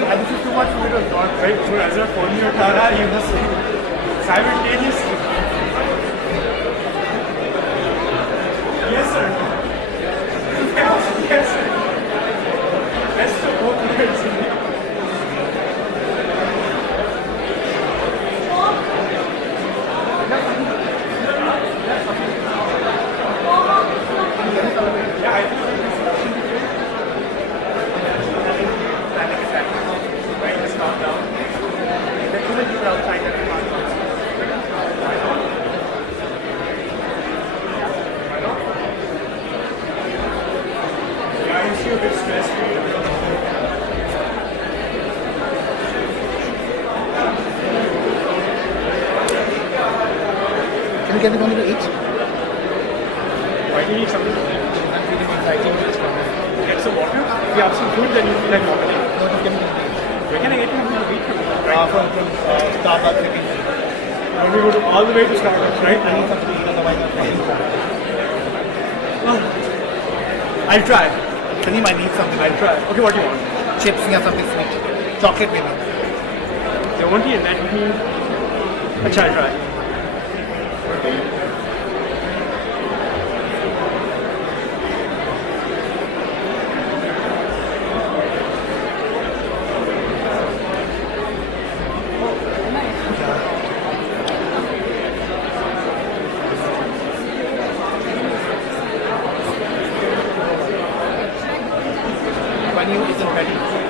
this is too much for me to talk, right? So as a phone you uthara, you must simultaneously. Yes, sir. Yes, sir. Best of both worlds. Can we only each? Why do you need something to eat? I'm feeling exciting. Get some water. If you have some food, then you feel like vomiting. No, just give me Where can I get something to eat from? from Starbucks again. And we go to all the way to Starbucks, right? I need something to eat, otherwise I'm feeling I'll try. Sunny might need something. I'll try. Okay, what do you want? Chips or something sweet. Chocolate maybe. There won't be a net with me. I'll try. Menu isn't ready.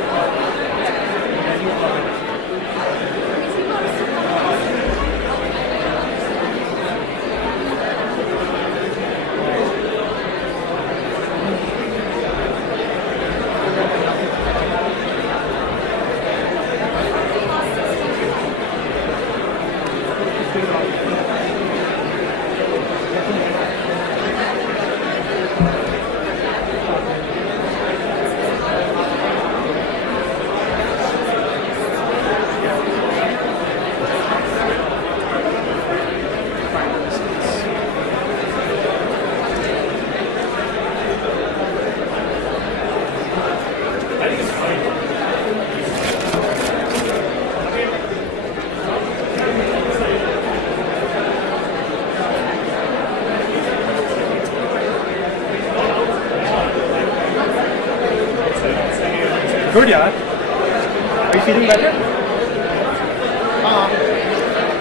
Good, yaar. Are you feeling better?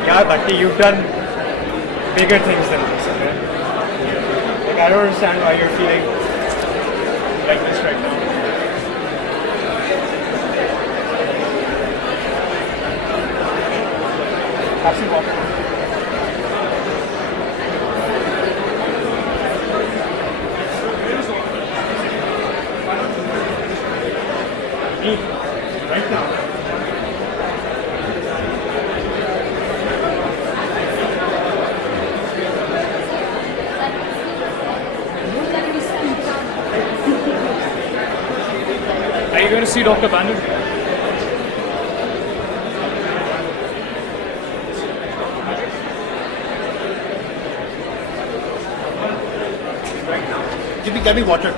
Yeah, Bhatti, you've done bigger things than this, okay? Like, I don't understand why you're feeling like this right now. Have some water. Me, right now. Are you going to see Dr. Banu? Get me water.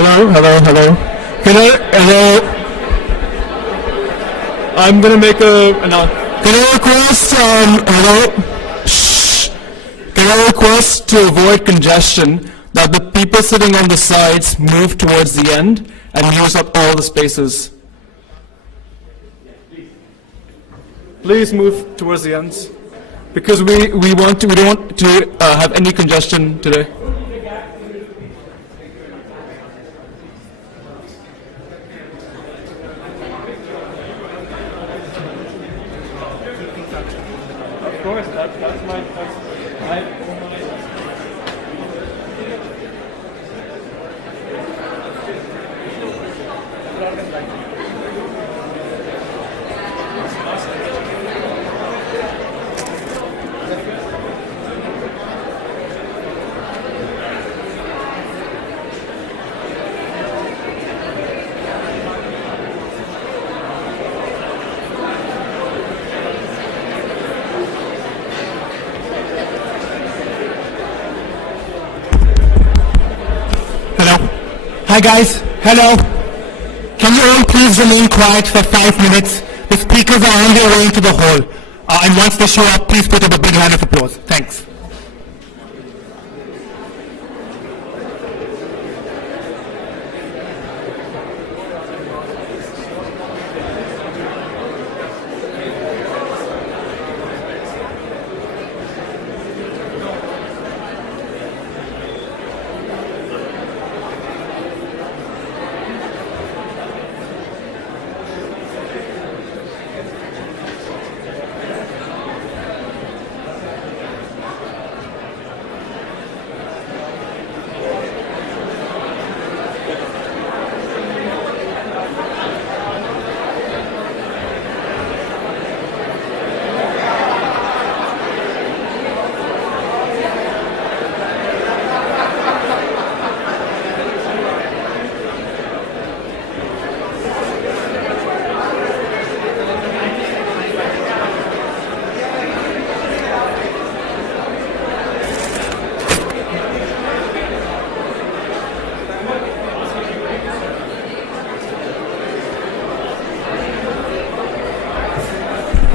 Hello. Hello. I'm gonna make Can I request, Can I request to avoid congestion that the people sitting on the sides move towards the end and use up all the spaces? Please move towards the ends, because we don't want to have any congestion today. Of course, that's my. Hi guys, hello. Can you all please remain quiet for 5 minutes? The speakers are on their way into the hall. And once they show up, please put up a big round of applause. Thanks.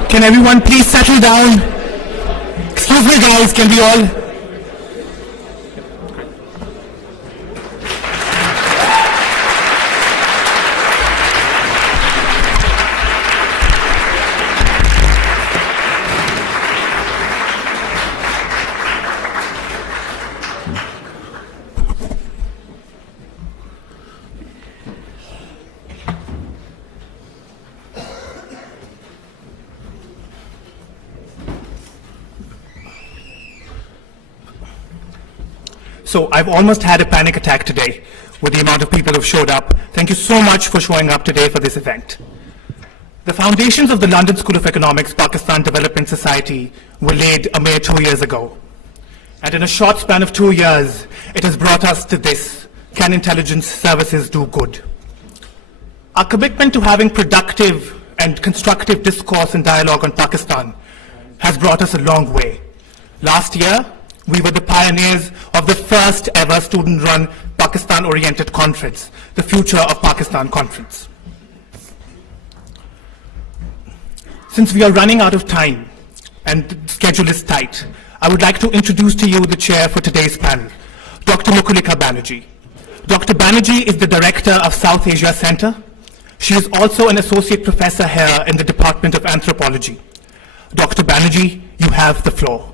Can everyone please settle down? Excuse me guys, can we all? So I've almost had a panic attack today with the amount of people who've showed up. Thank you so much for showing up today for this event. The foundations of the London School of Economics Pakistan Development Society were laid a mere 2 years ago. And in a short span of 2 years, it has brought us to this: can intelligence services do good? Our commitment to having productive and constructive discourse and dialogue on Pakistan has brought us a long way. Last year, we were the pioneers of the first ever student-run Pakistan-oriented conference, the Future of Pakistan Conference. Since we are running out of time and the schedule is tight, I would like to introduce to you the chair for today's panel, Dr. Mukulika Banerjee. Dr. Banerjee is the director of South Asia Center. She is also an associate professor here in the Department of Anthropology. Dr. Banerjee, you have the floor.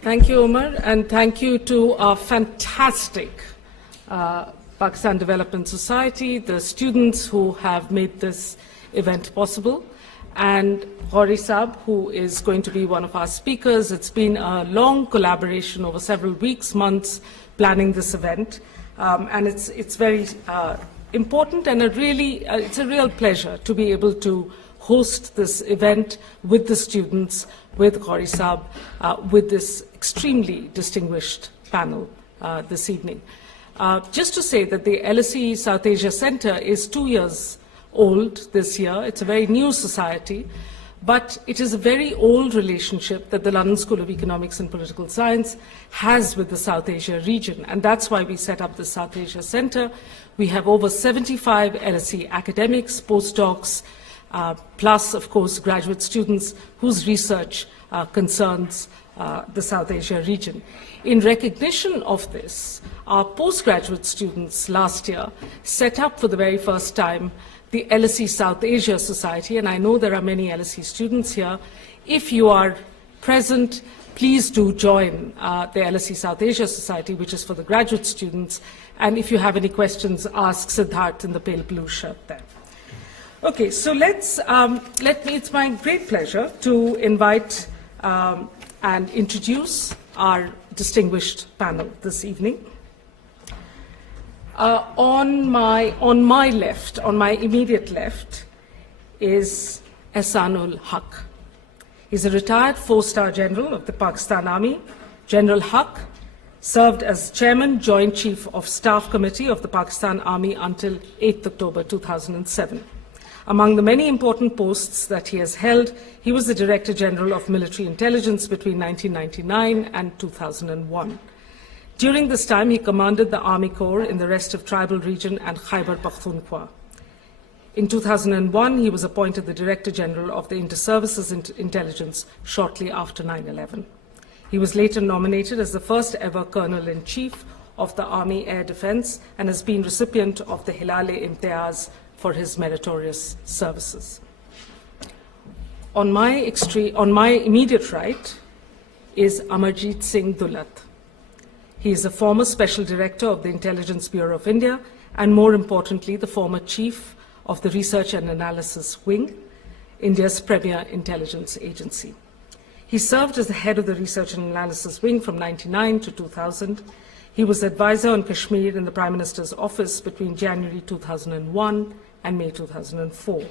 Thank you, Omar, and thank you to our fantastic Pakistan Development Society, the students who have made this event possible, and Ghauri Saab, who is going to be one of our speakers. It's been a long collaboration over several weeks, months, planning this event, and it's very important, and it's a real pleasure to be able to host this event with the students, with Ghauri Saab, with this extremely distinguished panel this evening. Just to say that the LSE South Asia Center is 2 years old this year. It's a very new society, But it is a very old relationship that the London School of Economics and Political Science has with the South Asia region, and that's why we set up the South Asia Centre. We have over 75 LSE academics, postdocs, plus, of course, graduate students whose research concerns the South Asia region. In recognition of this, our postgraduate students last year set up for the very first time the LSE South Asia Society, and I know there are many LSE students here. If you are present, please do join the LSE South Asia Society, which is for the graduate students, and if you have any questions, ask Siddharth in the pale blue shirt there. Okay, so it's my great pleasure to invite and introduce our distinguished panel this evening. On my left, on my immediate left, is Ehsanul Haq. He's a retired 4-star general of the Pakistan Army. General Haq served as Chairman, Joint Chief of Staff Committee of the Pakistan Army until 8th October 2007. Among the many important posts that he has held, he was the Director General of Military Intelligence between 1999 and 2001. During this time, he commanded the Army Corps in the Rest of Tribal Region and Khyber Pakhtunkhwa. In 2001, he was appointed the Director General of the Inter-Services Intelligence shortly after 9/11. He was later nominated as the first ever Colonel-in-Chief of the Army Air Defense and has been recipient of the Hilal-e-Imtiaz for his meritorious services. On my immediate right is Amarjit Singh Dulat. He is a former Special Director of the Intelligence Bureau of India and, more importantly, the former Chief of the Research and Analysis Wing, India's premier intelligence agency. He served as the head of the Research and Analysis Wing from 1999 to 2000. He was advisor on Kashmir in the Prime Minister's office between January 2001 and May 2004.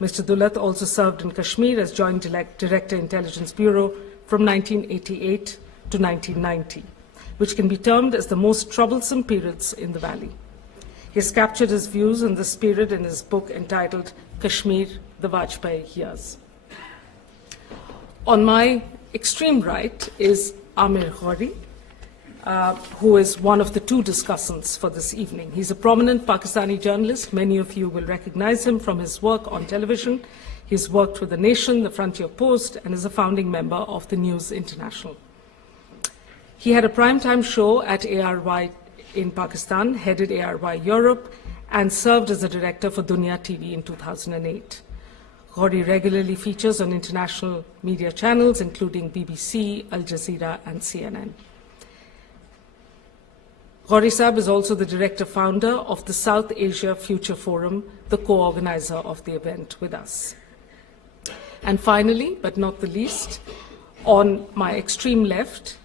Mr. Dulat also served in Kashmir as Joint Director Intelligence Bureau from 1988 to 1990. Which can be termed as the most troublesome periods in the valley. He has captured his views on this period in his book entitled Kashmir, the Vajpayee Years. On my extreme right is Aamir Ghauri, who is one of the 2 discussants for this evening. He's a prominent Pakistani journalist. Many of you will recognize him from his work on television. He's worked with The Nation, The Frontier Post, and is a founding member of the News International. He had a primetime show at ARY in Pakistan, headed ARY Europe, and served as a director for Dunya TV in 2008. Ghauri regularly features on international media channels, including BBC, Al Jazeera, and CNN. Ghauri Saab is also the director-founder of the South Asia Future Forum, the co-organizer of the event with us. And finally, but not the least, on my extreme left,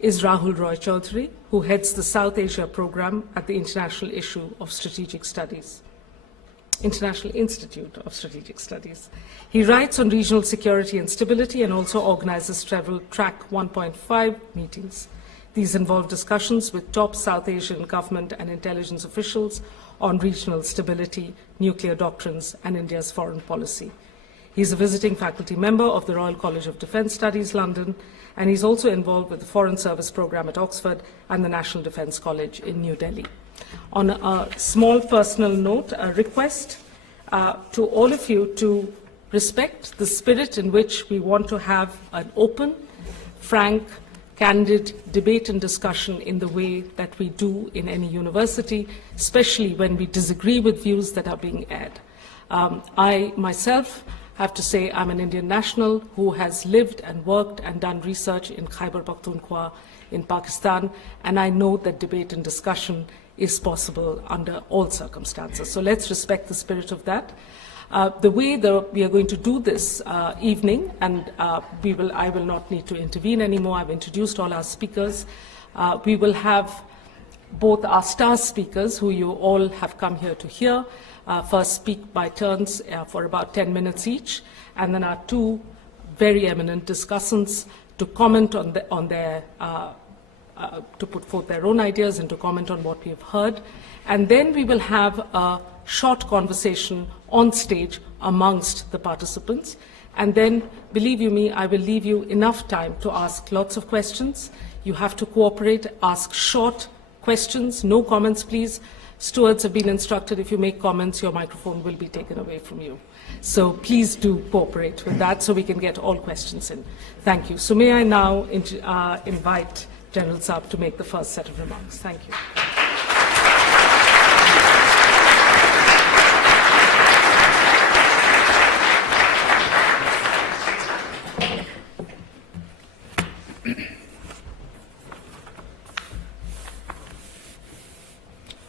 is Rahul Roy Chowdhury, who heads the South Asia program at the International Institute of Strategic Studies. He writes on regional security and stability and also organizes several Track 1.5 meetings. These involve discussions with top South Asian government and intelligence officials on regional stability, nuclear doctrines, and India's foreign policy. He's a visiting faculty member of the Royal College of Defence Studies, London, and he's also involved with the Foreign Service Programme at Oxford and the National Defence College in New Delhi. On a small personal note, a request to all of you to respect the spirit in which we want to have an open, frank, candid debate and discussion in the way that we do in any university, especially when we disagree with views that are being aired. I myself have to say I'm an Indian national who has lived and worked and done research in Khyber Pakhtunkhwa in Pakistan, and I know that debate and discussion is possible under all circumstances. So let's respect the spirit of that. The way we are going to do this evening, and I will not need to intervene anymore. I've introduced all our speakers. We will have both our star speakers, who you all have come here to hear, first speak by turns for about 10 minutes each, and then our 2 very eminent discussants to comment on their to put forth their own ideas and to comment on what we have heard. And then we will have a short conversation on stage amongst the participants. And then, believe you me, I will leave you enough time to ask lots of questions. You have to cooperate, ask short questions, no comments, please. Stewards have been instructed if you make comments, your microphone will be taken away from you. So please do cooperate with that so we can get all questions in. Thank you. So may I now invite General Saab to make the first set of remarks. Thank you.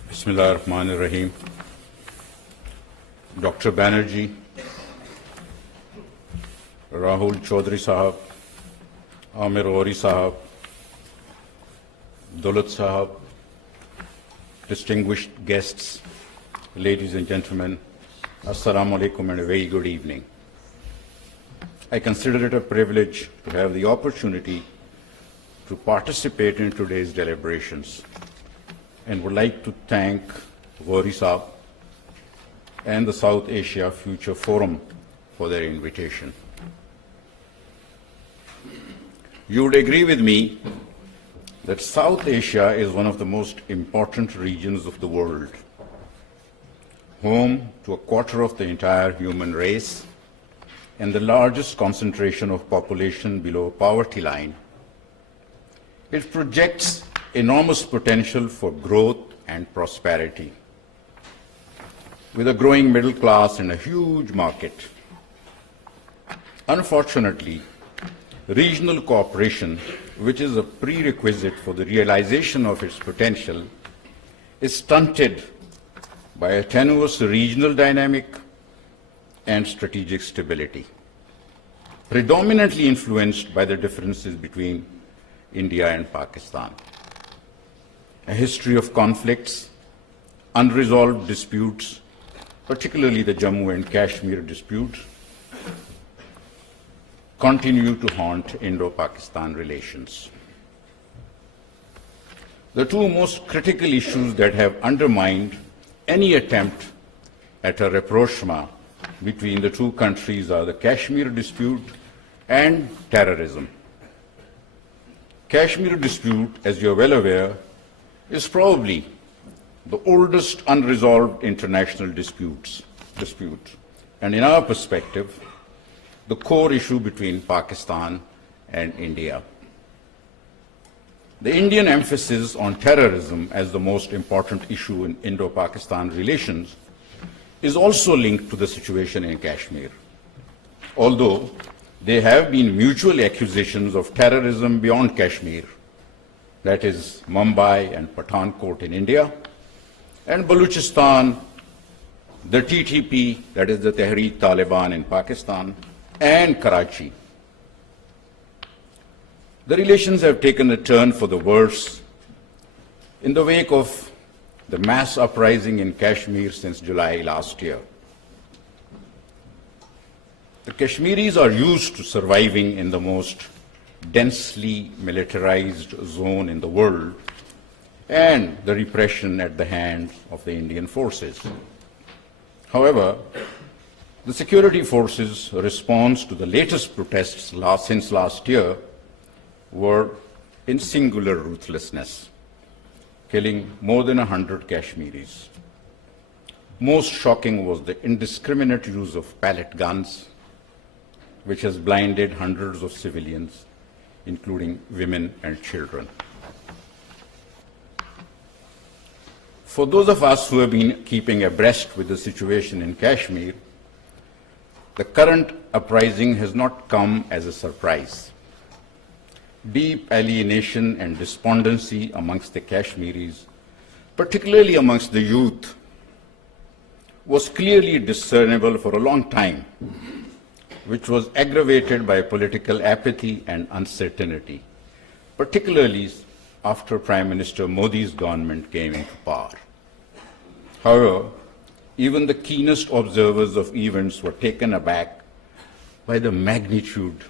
Bismillah ar-Rahman ar-Rahim. Dr. Banerjee, Rahul Chowdhury Sahab, Aamir Ghauri Sahab, Doolat Sahab, distinguished guests, ladies and gentlemen, Assalamu alaikum and a very good evening. I consider it a privilege to have the opportunity to participate in today's deliberations and would like to thank Ghauri Sahab and the South Asia Future Forum for their invitation. You would agree with me that South Asia is one of the most important regions of the world, home to a quarter of the entire human race and the largest concentration of population below poverty line. It projects enormous potential for growth and prosperity, with a growing middle class and a huge market. Unfortunately, regional cooperation, which is a prerequisite for the realization of its potential, is stunted by a tenuous regional dynamic and strategic stability, predominantly influenced by the differences between India and Pakistan. A history of conflicts, unresolved disputes, particularly the Jammu and Kashmir dispute, continue to haunt Indo-Pakistan relations. The two most critical issues that have undermined any attempt at a rapprochement between the two countries are the Kashmir dispute and terrorism. Kashmir dispute, as you are well aware, is probably the oldest unresolved international dispute, and in our perspective, the core issue between Pakistan and India. The Indian emphasis on terrorism as the most important issue in Indo-Pakistan relations is also linked to the situation in Kashmir, although there have been mutual accusations of terrorism beyond Kashmir, that is Mumbai and Pathankot in India, and Baluchistan, the TTP, that is the Tehreek-Taliban in Pakistan, and Karachi. The relations have taken a turn for the worse in the wake of the mass uprising in Kashmir since July last year. The Kashmiris are used to surviving in the most densely militarized zone in the world and the repression at the hands of the Indian forces. However, the security forces' response to the latest protests since last year were in singular ruthlessness, killing more than 100 Kashmiris. Most shocking was the indiscriminate use of pellet guns, which has blinded hundreds of civilians, including women and children. For those of us who have been keeping abreast with the situation in Kashmir, the current uprising has not come as a surprise. Deep alienation and despondency amongst the Kashmiris, particularly amongst the youth, was clearly discernible for a long time, which was aggravated by political apathy and uncertainty, particularly after Prime Minister Modi's government came into power. However, even the keenest observers of events were taken aback by the magnitude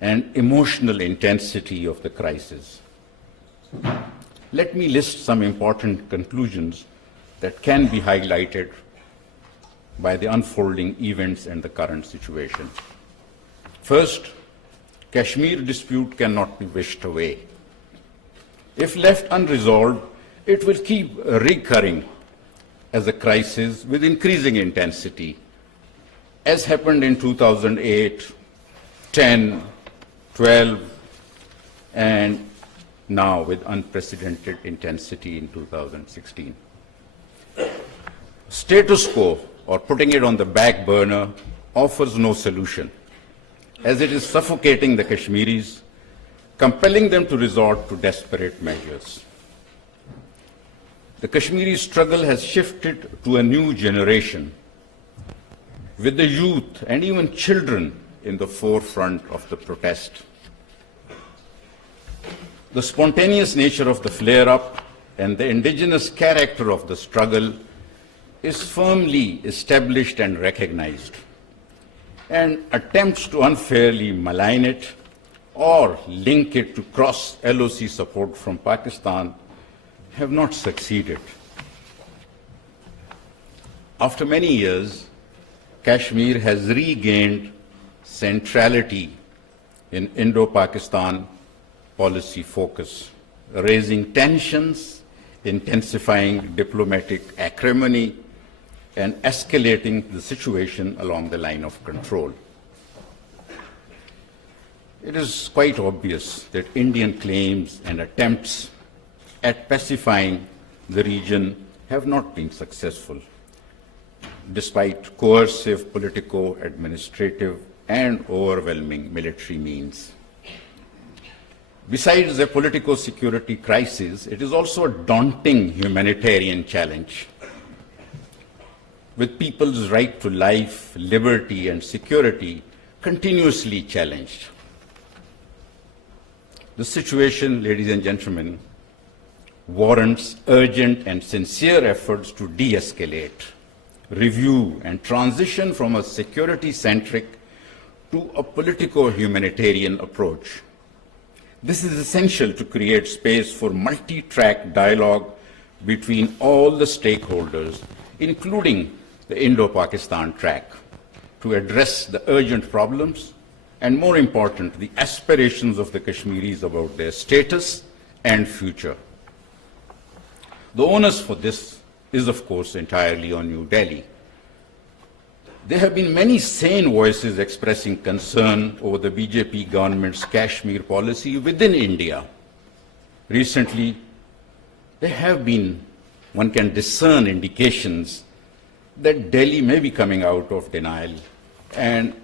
and emotional intensity of the crisis. Let me list some important conclusions that can be highlighted by the unfolding events and the current situation. First, Kashmir dispute cannot be wished away. If left unresolved, it will keep recurring as a crisis with increasing intensity, as happened in 2008, 10, 12, and now with unprecedented intensity in 2016. Status quo, or putting it on the back burner, offers no solution, as it is suffocating the Kashmiris, compelling them to resort to desperate measures. The Kashmiri struggle has shifted to a new generation, with the youth and even children in the forefront of the protest. The spontaneous nature of the flare-up and the indigenous character of the struggle is firmly established and recognized, and attempts to unfairly malign it or link it to cross-LOC support from Pakistan have not succeeded. After many years, Kashmir has regained centrality in Indo-Pakistan policy focus, raising tensions, intensifying diplomatic acrimony, and escalating the situation along the line of control. It is quite obvious that Indian claims and attempts at pacifying the region have not been successful, despite coercive political, administrative, and overwhelming military means. Besides a political security crisis, it is also a daunting humanitarian challenge, with people's right to life, liberty, and security continuously challenged. The situation, ladies and gentlemen, warrants urgent and sincere efforts to de-escalate, review, and transition from a security-centric to a politico-humanitarian approach. This is essential to create space for multi-track dialogue between all the stakeholders, including the Indo-Pakistan track, to address the urgent problems and, more important, the aspirations of the Kashmiris about their status and future. The onus for this is, of course, entirely on New Delhi. There have been many sane voices expressing concern over the BJP government's Kashmir policy within India. Recently, there have been, one can discern indications that Delhi may be coming out of denial and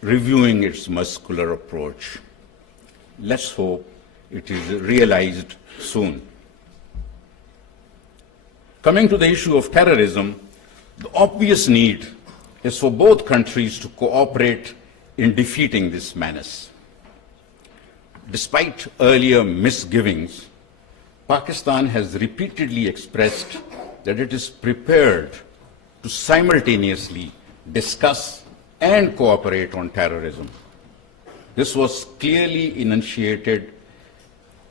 reviewing its muscular approach. Let's hope it is realized soon. Coming to the issue of terrorism, the obvious need is for both countries to cooperate in defeating this menace. Despite earlier misgivings, Pakistan has repeatedly expressed that it is prepared to simultaneously discuss and cooperate on terrorism. This was clearly enunciated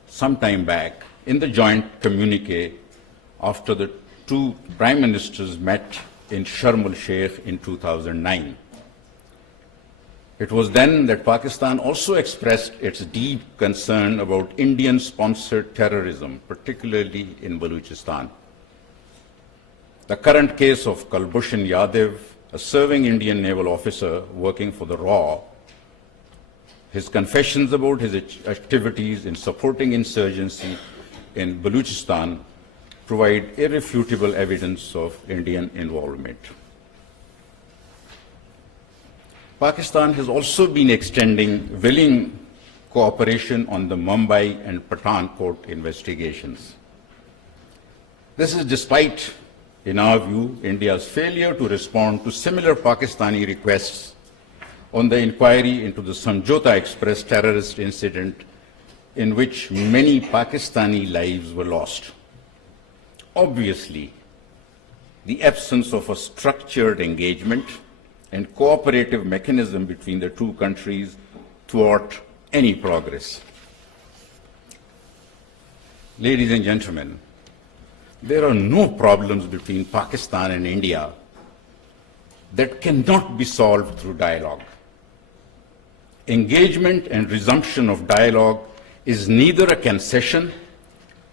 some time back in the joint communique after the two prime ministers met in Sharm el-Sheikh in 2009. It was then that Pakistan also expressed its deep concern about Indian-sponsored terrorism, particularly in Balochistan. The current case of Kulbhushan Yadav, a serving Indian naval officer working for the RAW, his confessions about his activities in supporting insurgency in Balochistan provide irrefutable evidence of Indian involvement. Pakistan has also been extending willing cooperation on the Mumbai and Pathankot investigations. This is despite, in our view, India's failure to respond to similar Pakistani requests on the inquiry into the Samjhota Express terrorist incident in which many Pakistani lives were lost. Obviously, the absence of a structured engagement and cooperative mechanism between the two countries thwart any progress. Ladies and gentlemen, there are no problems between Pakistan and India that cannot be solved through dialogue. Engagement and resumption of dialogue is neither a concession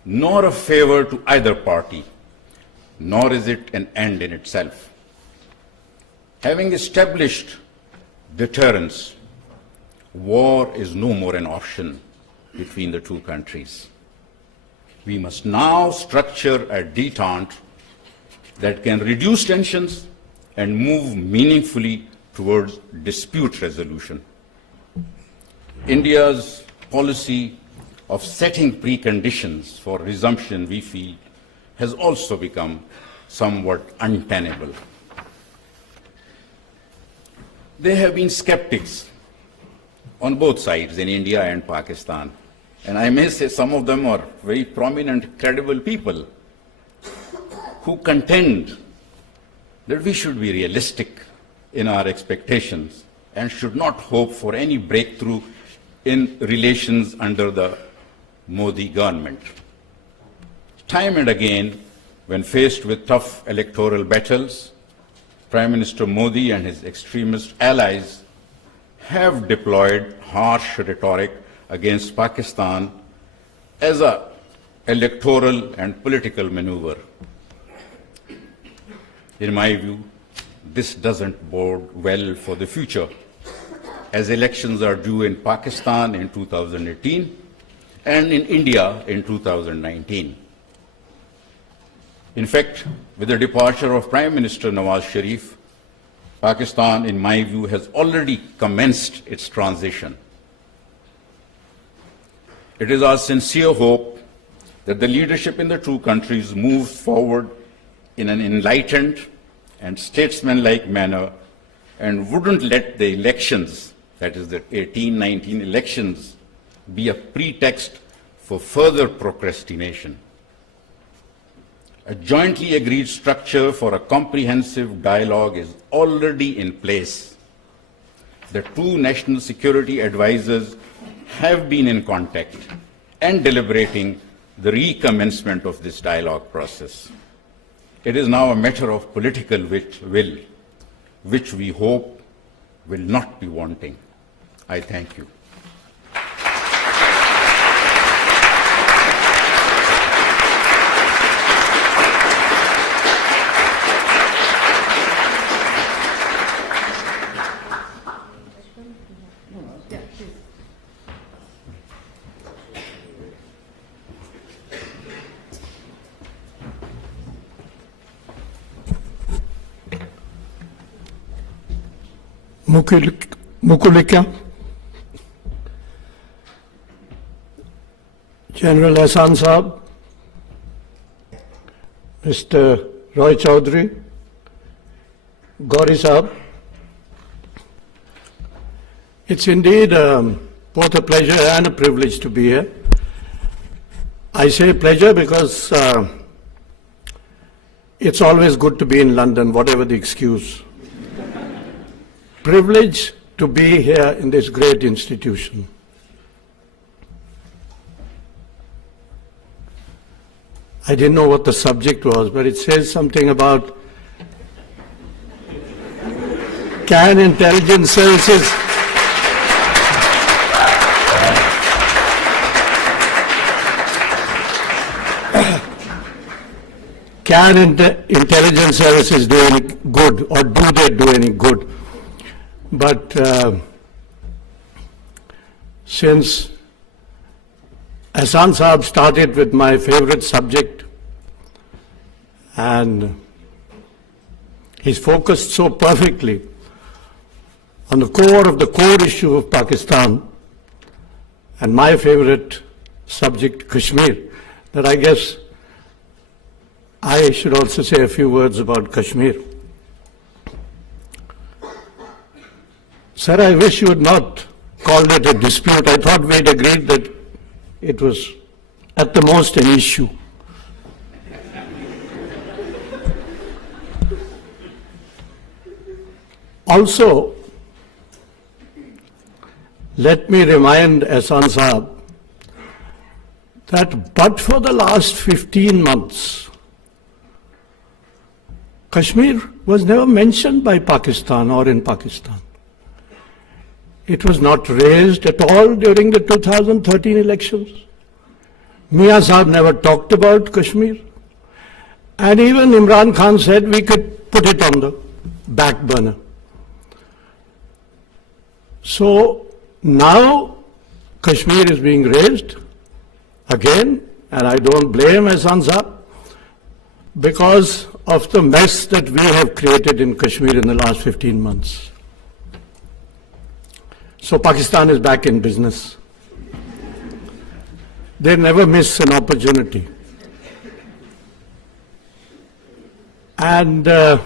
nor a favor to either party, nor is it an end in itself. Having established deterrence, war is no more an option between the two countries. We must now structure a detente that can reduce tensions and move meaningfully towards dispute resolution. India's policy of setting preconditions for resumption, we feel, has also become somewhat untenable. There have been skeptics on both sides, in India and Pakistan, and I may say some of them are very prominent, credible people who contend that we should be realistic in our expectations and should not hope for any breakthrough in relations under the Modi government. Time and again, when faced with tough electoral battles, Prime Minister Modi and his extremist allies have deployed harsh rhetoric against Pakistan as an electoral and political maneuver. In my view, this doesn't bode well for the future, as elections are due in Pakistan in 2018 and in India in 2019. In fact, with the departure of Prime Minister Nawaz Sharif, Pakistan, in my view, has already commenced its transition. It is our sincere hope that the leadership in the two countries moves forward in an enlightened and statesmanlike manner and wouldn't let the elections, that is the 18-19 elections, be a pretext for further procrastination. A jointly agreed structure for a comprehensive dialogue is already in place. The two national security advisors have been in contact and deliberating the recommencement of this dialogue process. It is now a matter of political will, which we hope will not be wanting. I thank you. Mukulika, General Ehsan Sahab, Mr. Roy Chowdhury, Ghauri Sahab. It's indeed both a pleasure and a privilege to be here. I say pleasure because it's always good to be in London, whatever the excuse. Privilege to be here in this great institution. I didn't know what the subject was, but it says something about can intelligence services intelligence services do any good, or do they do any good? But since Ehsan Sahab started with my favorite subject, and he's focused so perfectly on the core issue of Pakistan, and my favorite subject, Kashmir, that I guess I should also say a few words about Kashmir. Sir, I wish you had not called it a dispute. I thought we'd agreed that it was at the most an issue. Also, let me remind Ehsan Sahab that but for the last 15 months, Kashmir was never mentioned by Pakistan or in Pakistan. It was not raised at all during the 2013 elections. Mia Sahib never talked about Kashmir. And even Imran Khan said we could put it on the back burner. So now Kashmir is being raised again, and I don't blame Ehsan Sahib because of the mess that we have created in Kashmir in the last 15 months. So Pakistan is back in business. They never miss an opportunity. And the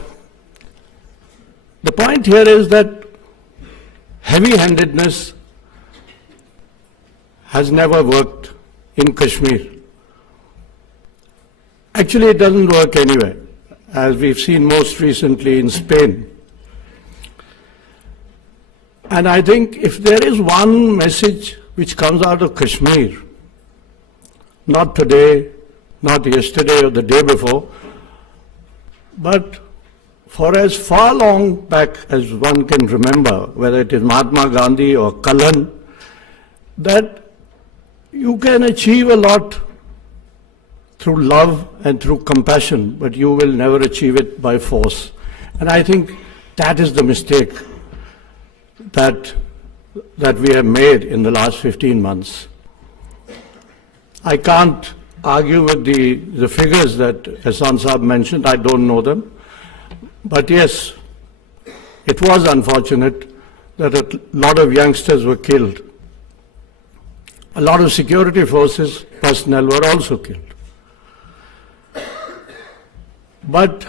point here is that heavy-handedness has never worked in Kashmir. Actually, it doesn't work anywhere, as we've seen most recently in Spain. And I think if there is one message which comes out of Kashmir, not today, not yesterday or the day before, but for as far long back as one can remember, whether it is Mahatma Gandhi or Kalhan, that you can achieve a lot through love and through compassion, but you will never achieve it by force. And I think that is the mistake that we have made in the last 15 months. I can't argue with the figures that Ehsan Sahib mentioned. I don't know them. But yes, it was unfortunate that a lot of youngsters were killed. A lot of security forces personnel were also killed. But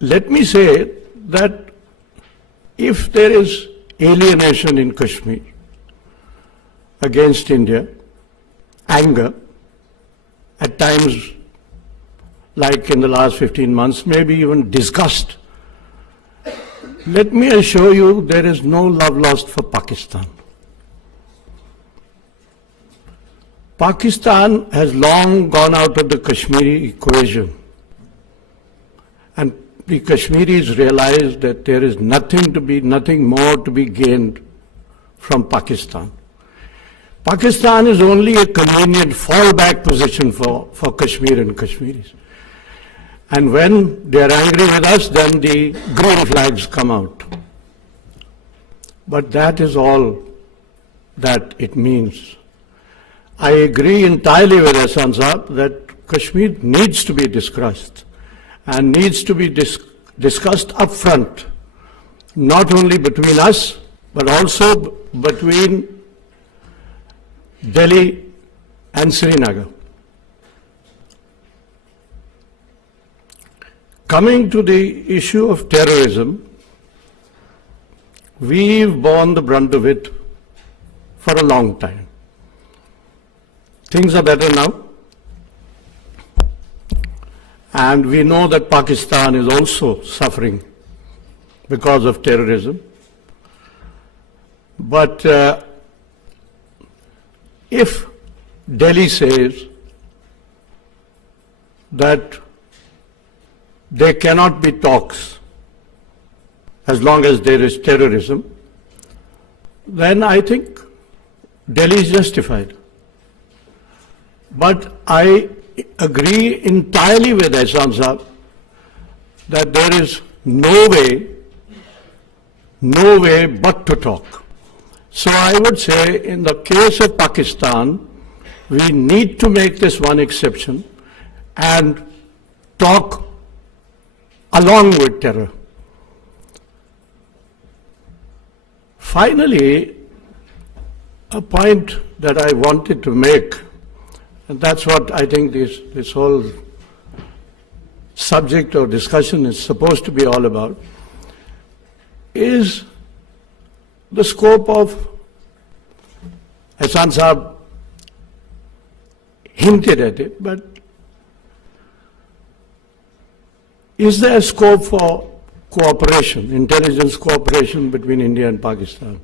let me say that if there is alienation in Kashmir against India, anger, at times like in the last 15 months, maybe even disgust, let me assure you there is no love lost for Pakistan. Pakistan has long gone out of the Kashmiri equation. And the Kashmiris realized that there is nothing more to be gained from Pakistan. Pakistan is only a convenient fallback position for Kashmir and Kashmiris. And when they are angry with us, then the green flags come out. But that is all that it means. I agree entirely with Ehsan Sahib that Kashmir needs to be discussed and needs to be discussed up front, not only between us, but also between Delhi and Srinagar. Coming to the issue of terrorism, we've borne the brunt of it for a long time. Things are better now. And we know that Pakistan is also suffering because of terrorism. But if Delhi says that there cannot be talks as long as there is terrorism, then I think Delhi is justified. But I agree entirely with Ehsan Sahib that there is no way but to talk. So I would say in the case of Pakistan, we need to make this one exception and talk along with terror. Finally, a point that I wanted to make, and that's what I think this whole subject or discussion is supposed to be all about, is the scope of, Ehsan Sahib hinted at it, but is there a scope for cooperation, intelligence cooperation between India and Pakistan?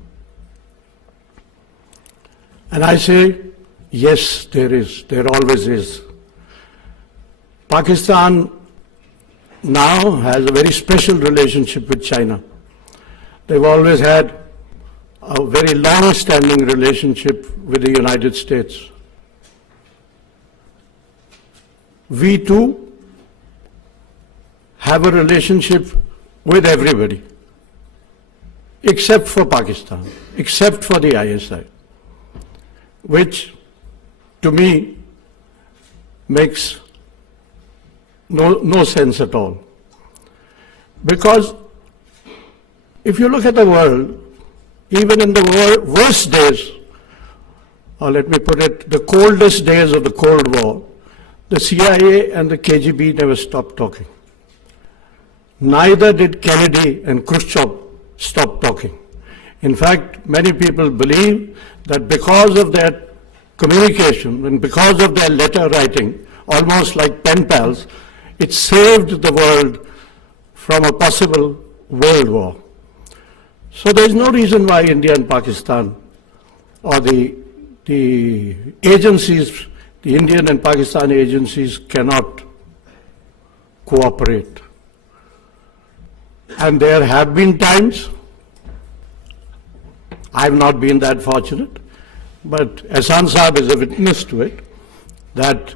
And I say, yes, there is, there always is. Pakistan now has a very special relationship with China. They've always had a very long-standing relationship with the United States. We too have a relationship with everybody, except for Pakistan, except for the ISI, which to me makes no sense at all. Because if you look at the world, even in the worst days, or let me put it, the coldest days of the Cold War, the CIA and the KGB never stopped talking. Neither did Kennedy and Khrushchev stop talking. In fact, many people believe that because of their communication and because of their letter writing, almost like pen pals, it saved the world from a possible world war. So there is no reason why India and Pakistan, or the agencies, the Indian and Pakistani agencies, cannot cooperate. And there have been times, I have not been that fortunate, but Ehsan Saab is a witness to it, that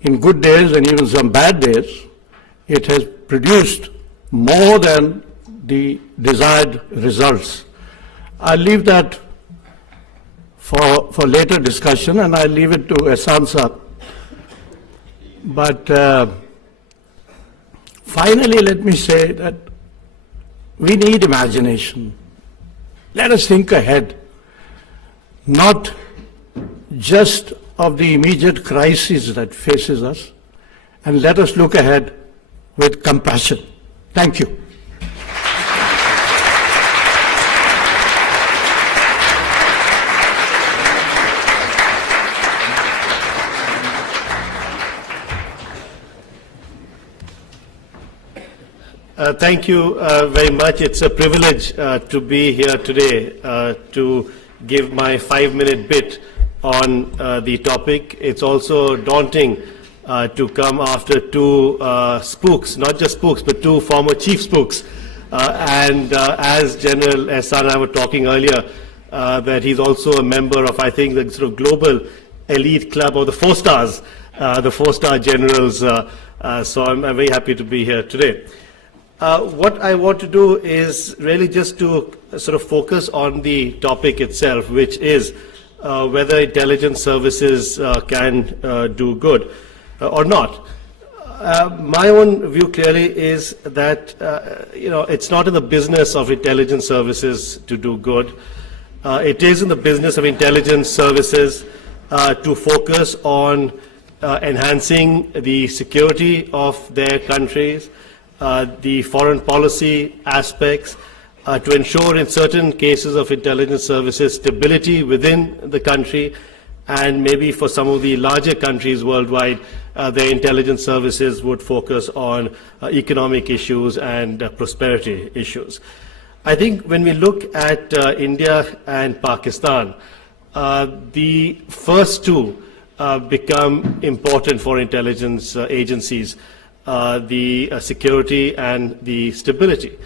in good days and even some bad days, it has produced more than the desired results. I'll leave that for later discussion, and I'll leave it to Ehsan Saab. But finally, let me say that we need imagination. Let us think ahead, not just of the immediate crisis that faces us, and let us look ahead with compassion. Thank you. Thank you very much. It's a privilege to be here today to give my 5-minute bit on the topic. It's also daunting to come after two spooks, not just spooks, but two former chief spooks. And as General Ehsan and I were talking earlier, that he's also a member of, I think, the sort of global elite club of the 4 stars, the 4-star generals. So I'm very happy to be here today. What I want to do is really just to sort of focus on the topic itself, which is whether intelligence services can do good or not. My own view clearly is that it's not in the business of intelligence services to do good. It is in the business of intelligence services to focus on enhancing the security of their countries, the foreign policy aspects, to ensure in certain cases of intelligence services stability within the country, and maybe for some of the larger countries worldwide, their intelligence services would focus on economic issues and prosperity issues. I think when we look at India and Pakistan, the first two become important for intelligence agencies, the security and the stability.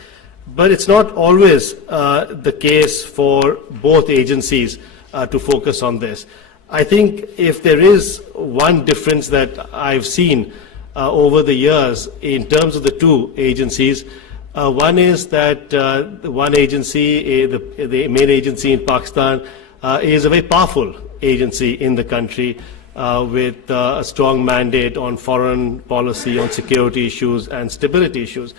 But it's not always the case for both agencies to focus on this. I think if there is one difference that I've seen over the years in terms of the two agencies, one is that one agency, the main agency in Pakistan, is a very powerful agency in the country with a strong mandate on foreign policy, on security issues and stability issues.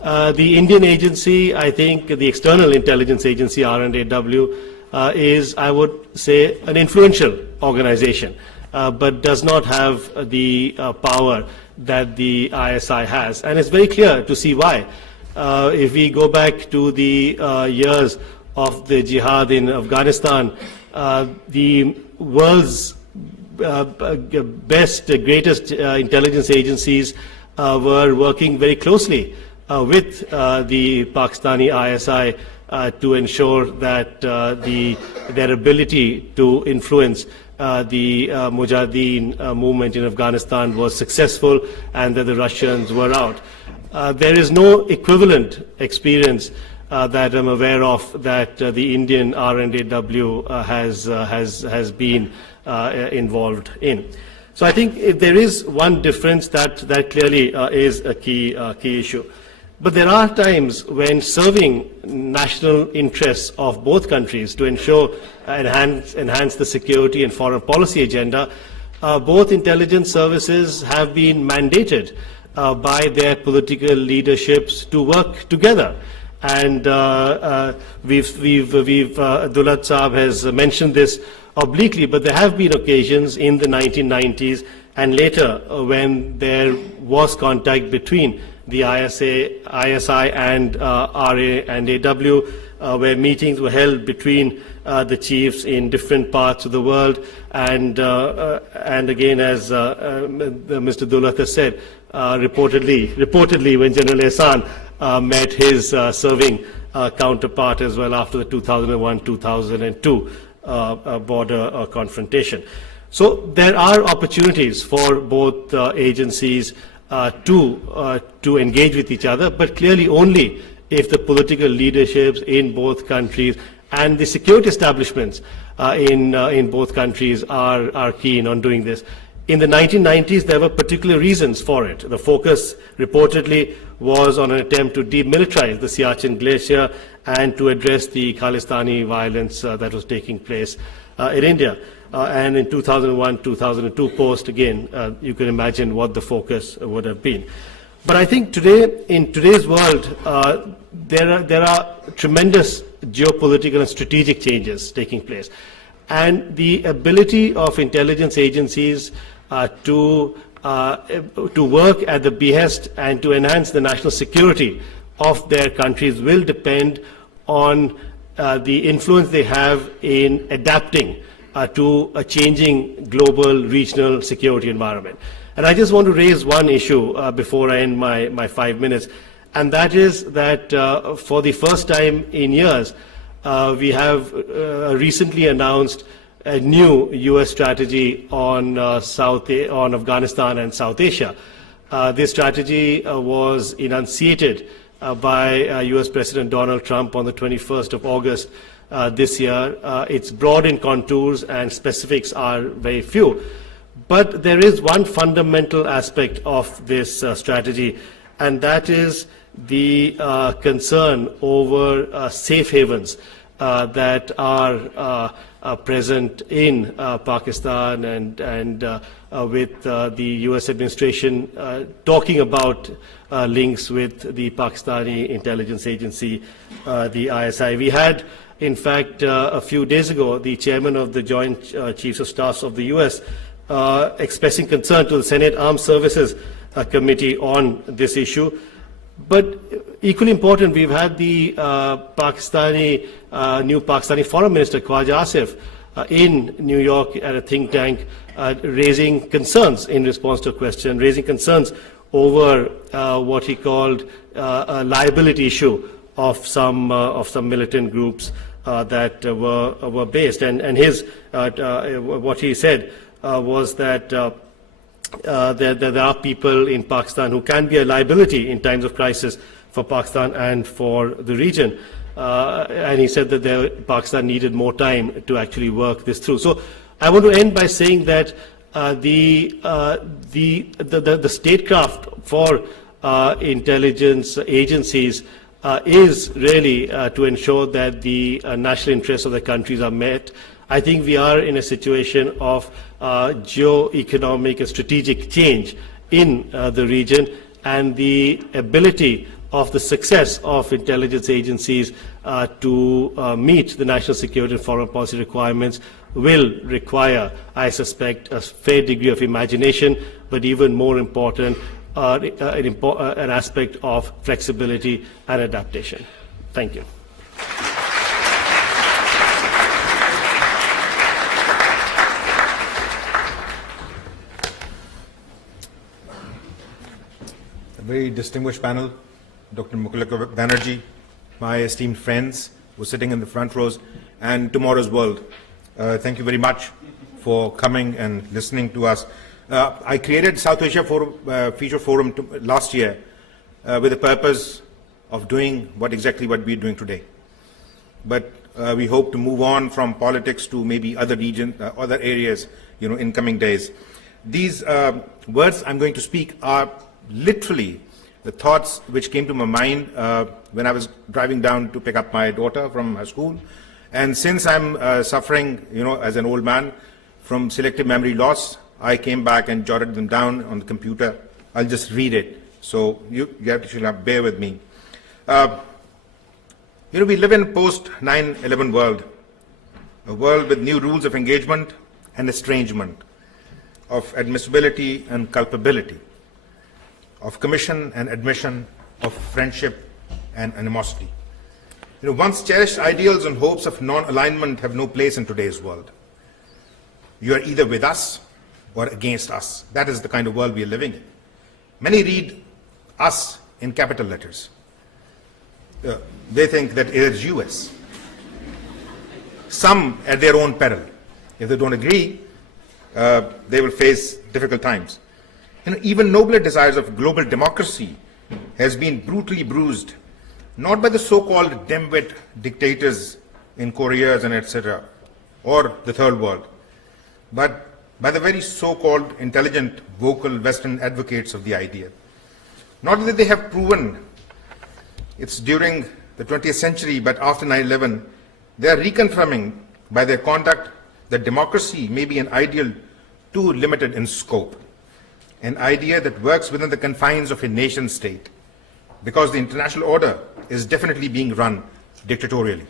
The Indian agency, I think the External Intelligence Agency, R&AW, is, I would say, an influential organization, but does not have the power that the ISI has. And it's very clear to see why. If we go back to the years of the jihad in Afghanistan, the world's best, greatest intelligence agencies were working very closely with the Pakistani ISI to ensure that their ability to influence the Mujahideen movement in Afghanistan was successful and that the Russians were out. There is no equivalent experience that I'm aware of that the Indian RNAW has been involved in. So I think if there is one difference that clearly is a key issue. But there are times when serving national interests of both countries to ensure enhance the security and foreign policy agenda, both intelligence services have been mandated by their political leaderships to work together. And Dulat Saab has mentioned this obliquely, but there have been occasions in the 1990s and later when there was contact between the ISI and RA and AW, where meetings were held between the chiefs in different parts of the world. And again, as Mr. Dulat has said, reportedly when General Ehsan met his serving counterpart as well after the 2001-2002 border confrontation. So there are opportunities for both agencies to engage with each other, but clearly only if the political leaderships in both countries and the security establishments in both countries are keen on doing this. In the 1990s, there were particular reasons for it. The focus reportedly was on an attempt to demilitarize the Siachen Glacier and to address the Khalistani violence that was taking place in India. And in 2001-2002 post, again, you can imagine what the focus would have been. But I think today, in today's world, there are tremendous geopolitical and strategic changes taking place. And the ability of intelligence agencies to work at the behest and to enhance the national security of their countries will depend on the influence they have in adapting to a changing global regional security environment. And I just want to raise one issue before I end my 5 minutes, and that is that for the first time in years, we have recently announced a new U.S. strategy on Afghanistan and South Asia. This strategy was enunciated by U.S. President Donald Trump on the 21st of August this year. It's broad in contours and specifics are very few. But there is one fundamental aspect of this strategy, and that is the concern over safe havens that are present in Pakistan and with the U.S. administration talking about links with the Pakistani intelligence agency, the ISI. We had, in fact, a few days ago, the chairman of the Joint Chiefs of Staffs of the U.S. Expressing concern to the Senate Armed Services Committee on this issue. But equally important, we've had the new Pakistani Foreign Minister, Khwaja Asif, in New York at a think tank, raising concerns in response to a question, raising concerns over what he called a liability issue of some militant groups that were based. And his what he said was that there are people in Pakistan who can be a liability in times of crisis for Pakistan and for the region. And he said that Pakistan needed more time to actually work this through. So I want to end by saying that the statecraft for intelligence agencies is really to ensure that the national interests of the countries are met. I think we are in a situation of geo-economic and strategic change in the region, and the ability of the success of intelligence agencies to meet the national security and foreign policy requirements will require, I suspect, a fair degree of imagination, but even more important, an aspect of flexibility and adaptation. Thank you. A very distinguished panel, Dr. Mukulaka Banerjee, my esteemed friends who are sitting in the front rows, and tomorrow's world. Thank you very much for coming and listening to us. I created South Asia Forum, Feature Forum last year with the purpose of doing exactly what we're doing today. But we hope to move on from politics to maybe other regions, other areas, in coming days. These words I'm going to speak are literally the thoughts which came to my mind when I was driving down to pick up my daughter from her school. And since I'm suffering, as an old man from selective memory loss, I came back and jotted them down on the computer. I'll just read it. So you have to bear with me. We live in a post-9/11 world, a world with new rules of engagement and estrangement, of admissibility and culpability, of commission and admission, of friendship and animosity. Once cherished ideals and hopes of non-alignment have no place in today's world. You are either with us or against us. That is the kind of world we are living in. Many read us in capital letters. They think that it is US. Some at their own peril. If they don't agree, they will face difficult times. Even nobler desires of global democracy has been brutally bruised, not by the so-called dim-wit dictators in Koreas and etc., or the third world, but by the very so-called intelligent, vocal Western advocates of the idea. Not that they have proven it's during the 20th century, but after 9/11, they are reconfirming by their conduct that democracy may be an ideal too limited in scope, an idea that works within the confines of a nation state, because the international order is definitely being run dictatorially.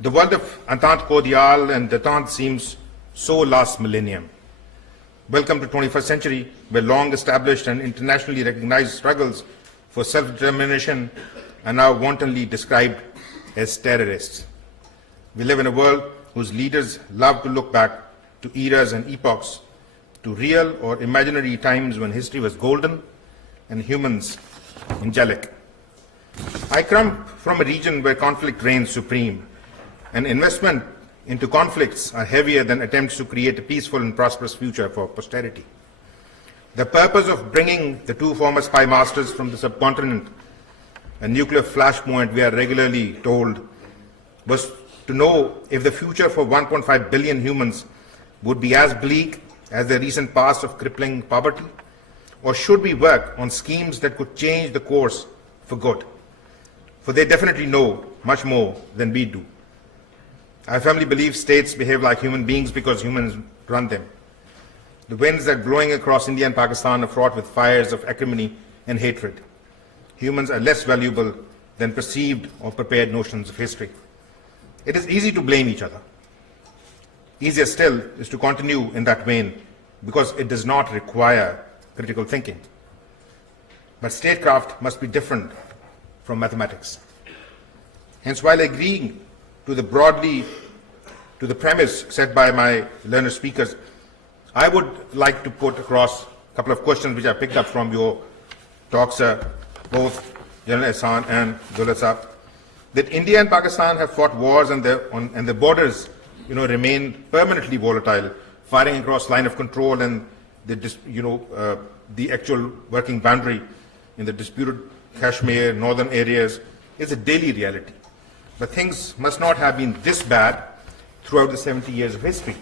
The world of entente cordiale and détente seems so last millennium. Welcome to 21st century, where long established and internationally recognized struggles for self-determination are now wantonly described as terrorists. We live in a world whose leaders love to look back to eras and epochs, to real or imaginary times when history was golden and humans angelic. I come from a region where conflict reigns supreme, and investment into conflicts are heavier than attempts to create a peaceful and prosperous future for posterity. The purpose of bringing the two former spy masters from the subcontinent, a nuclear flashpoint we are regularly told, was to know if the future for 1.5 billion humans would be as bleak as the recent past of crippling poverty, or should we work on schemes that could change the course for good? For they definitely know much more than we do. I firmly believe states behave like human beings because humans run them. The winds that are blowing across India and Pakistan are fraught with fires of acrimony and hatred. Humans are less valuable than perceived or prepared notions of history. It is easy to blame each other. Easier still is to continue in that vein because it does not require critical thinking. But statecraft must be different from mathematics. Hence, while agreeing to the premise set by my learned speakers, I would like to put across a couple of questions which I picked up from your talks, both General Ehsan and Doolat, that India and Pakistan have fought wars and the borders, remain permanently volatile, firing across line of control and the actual working boundary in the disputed Kashmir, northern areas, is a daily reality. But things must not have been this bad throughout the 70 years of history.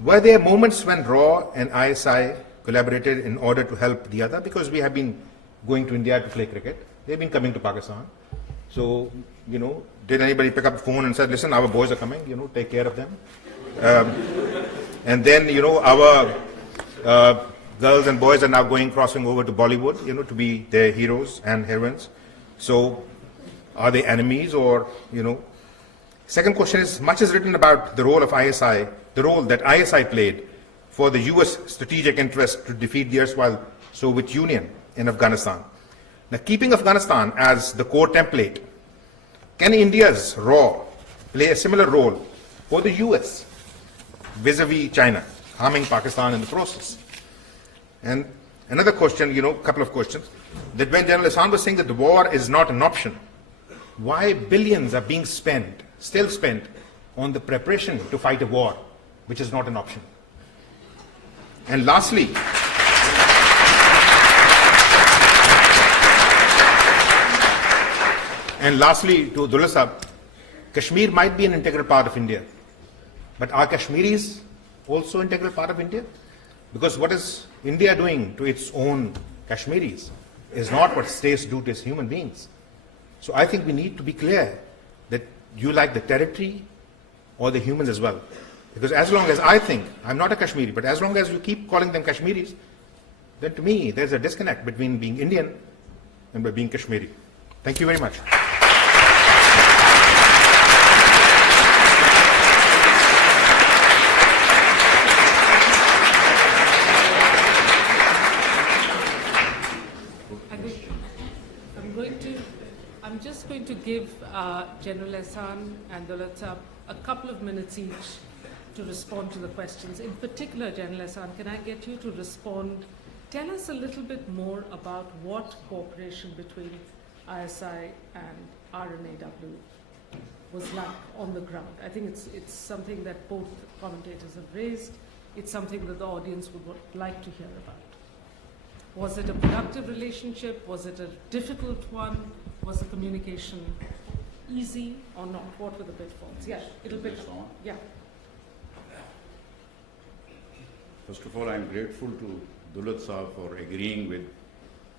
Were there moments when RAW and ISI collaborated in order to help the other? Because we have been going to India to play cricket. They've been coming to Pakistan. So, did anybody pick up the phone and said, listen, our boys are coming, take care of them? And then, our girls and boys are now crossing over to Bollywood, to be their heroes and heroines. So, are they enemies or, Second question is, much is written about the role of ISI, the role that ISI played for the US strategic interest to defeat the erstwhile Soviet Union in Afghanistan. Now, keeping Afghanistan as the core template, can India's RAW play a similar role for the US vis-a-vis China, harming Pakistan in the process? And another question, couple of questions, that when General Ehsan was saying that the war is not an option, why billions are being still spent on the preparation to fight a war which is not an option. And lastly, to Dulat Sahab, Kashmir might be an integral part of India, but are Kashmiris also an integral part of India? Because what is India doing to its own Kashmiris is not what states do to its human beings. So I think we need to be clear that you like the territory or the humans as well. Because as long as I think, I'm not a Kashmiri, but as long as you keep calling them Kashmiris, then to me there's a disconnect between being Indian and by being Kashmiri. Thank you very much. I'm just going to give General Ehsan and Doolat Sahab a couple of minutes each to respond to the questions. In particular, General Ehsan, can I get you to respond? Tell us a little bit more about what cooperation between ISI and RNAW was like on the ground. I think it's something that both commentators have raised. It's something that the audience would like to hear about. Was it a productive relationship? Was it a difficult one? Was the communication easy or not? What were the pitfalls? Yeah, it'll be on. Yeah. First of all, I'm grateful to Doolat Sahab for agreeing with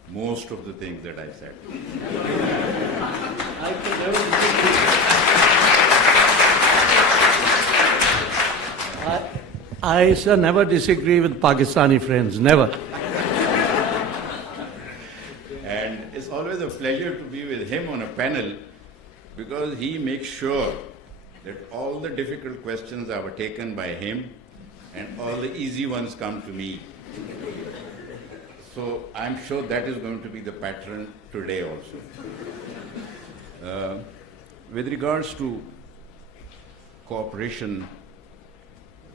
most of the things that I said. I shall never disagree with Pakistani friends, never. And it's always a pleasure to be with him on a panel because he makes sure that all the difficult questions are taken by him and all the easy ones come to me. So I'm sure that is going to be the pattern today also. With regards to cooperation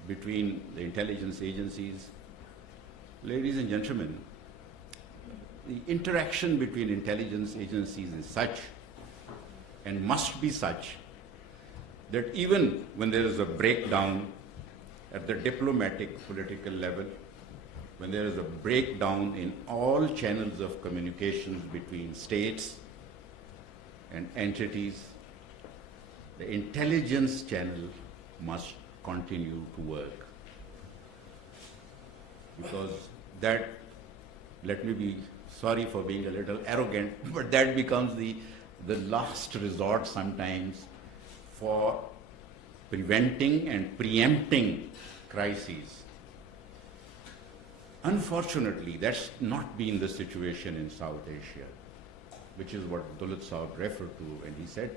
between the intelligence agencies, ladies and gentlemen, the interaction between intelligence agencies is such and must be such that even when there is a breakdown at the diplomatic political level, when there is a breakdown in all channels of communications between states and entities, the intelligence channel must continue to work. Because that, let me be sorry for being a little arrogant, but that becomes the last resort sometimes for preventing and preempting crises. Unfortunately, that's not been the situation in South Asia, which is what Doolat Sahab referred to, and he said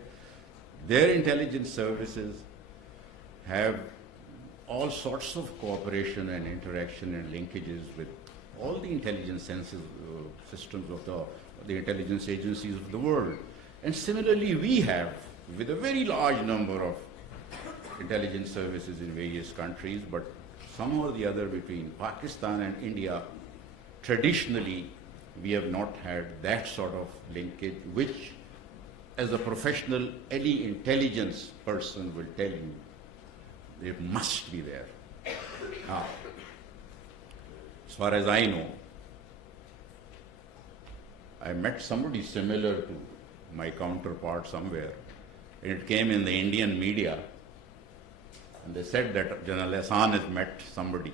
their intelligence services have all sorts of cooperation and interaction and linkages with all the intelligence systems of the intelligence agencies of the world. And similarly, we have, with a very large number of intelligence services in various countries, but somehow or the other between Pakistan and India, traditionally, we have not had that sort of linkage, which, as a professional, any intelligence person will tell you, it must be there. Now, as far as I know, I met somebody similar to my counterpart somewhere, and it came in the Indian media, and they said that General Ehsan has met somebody,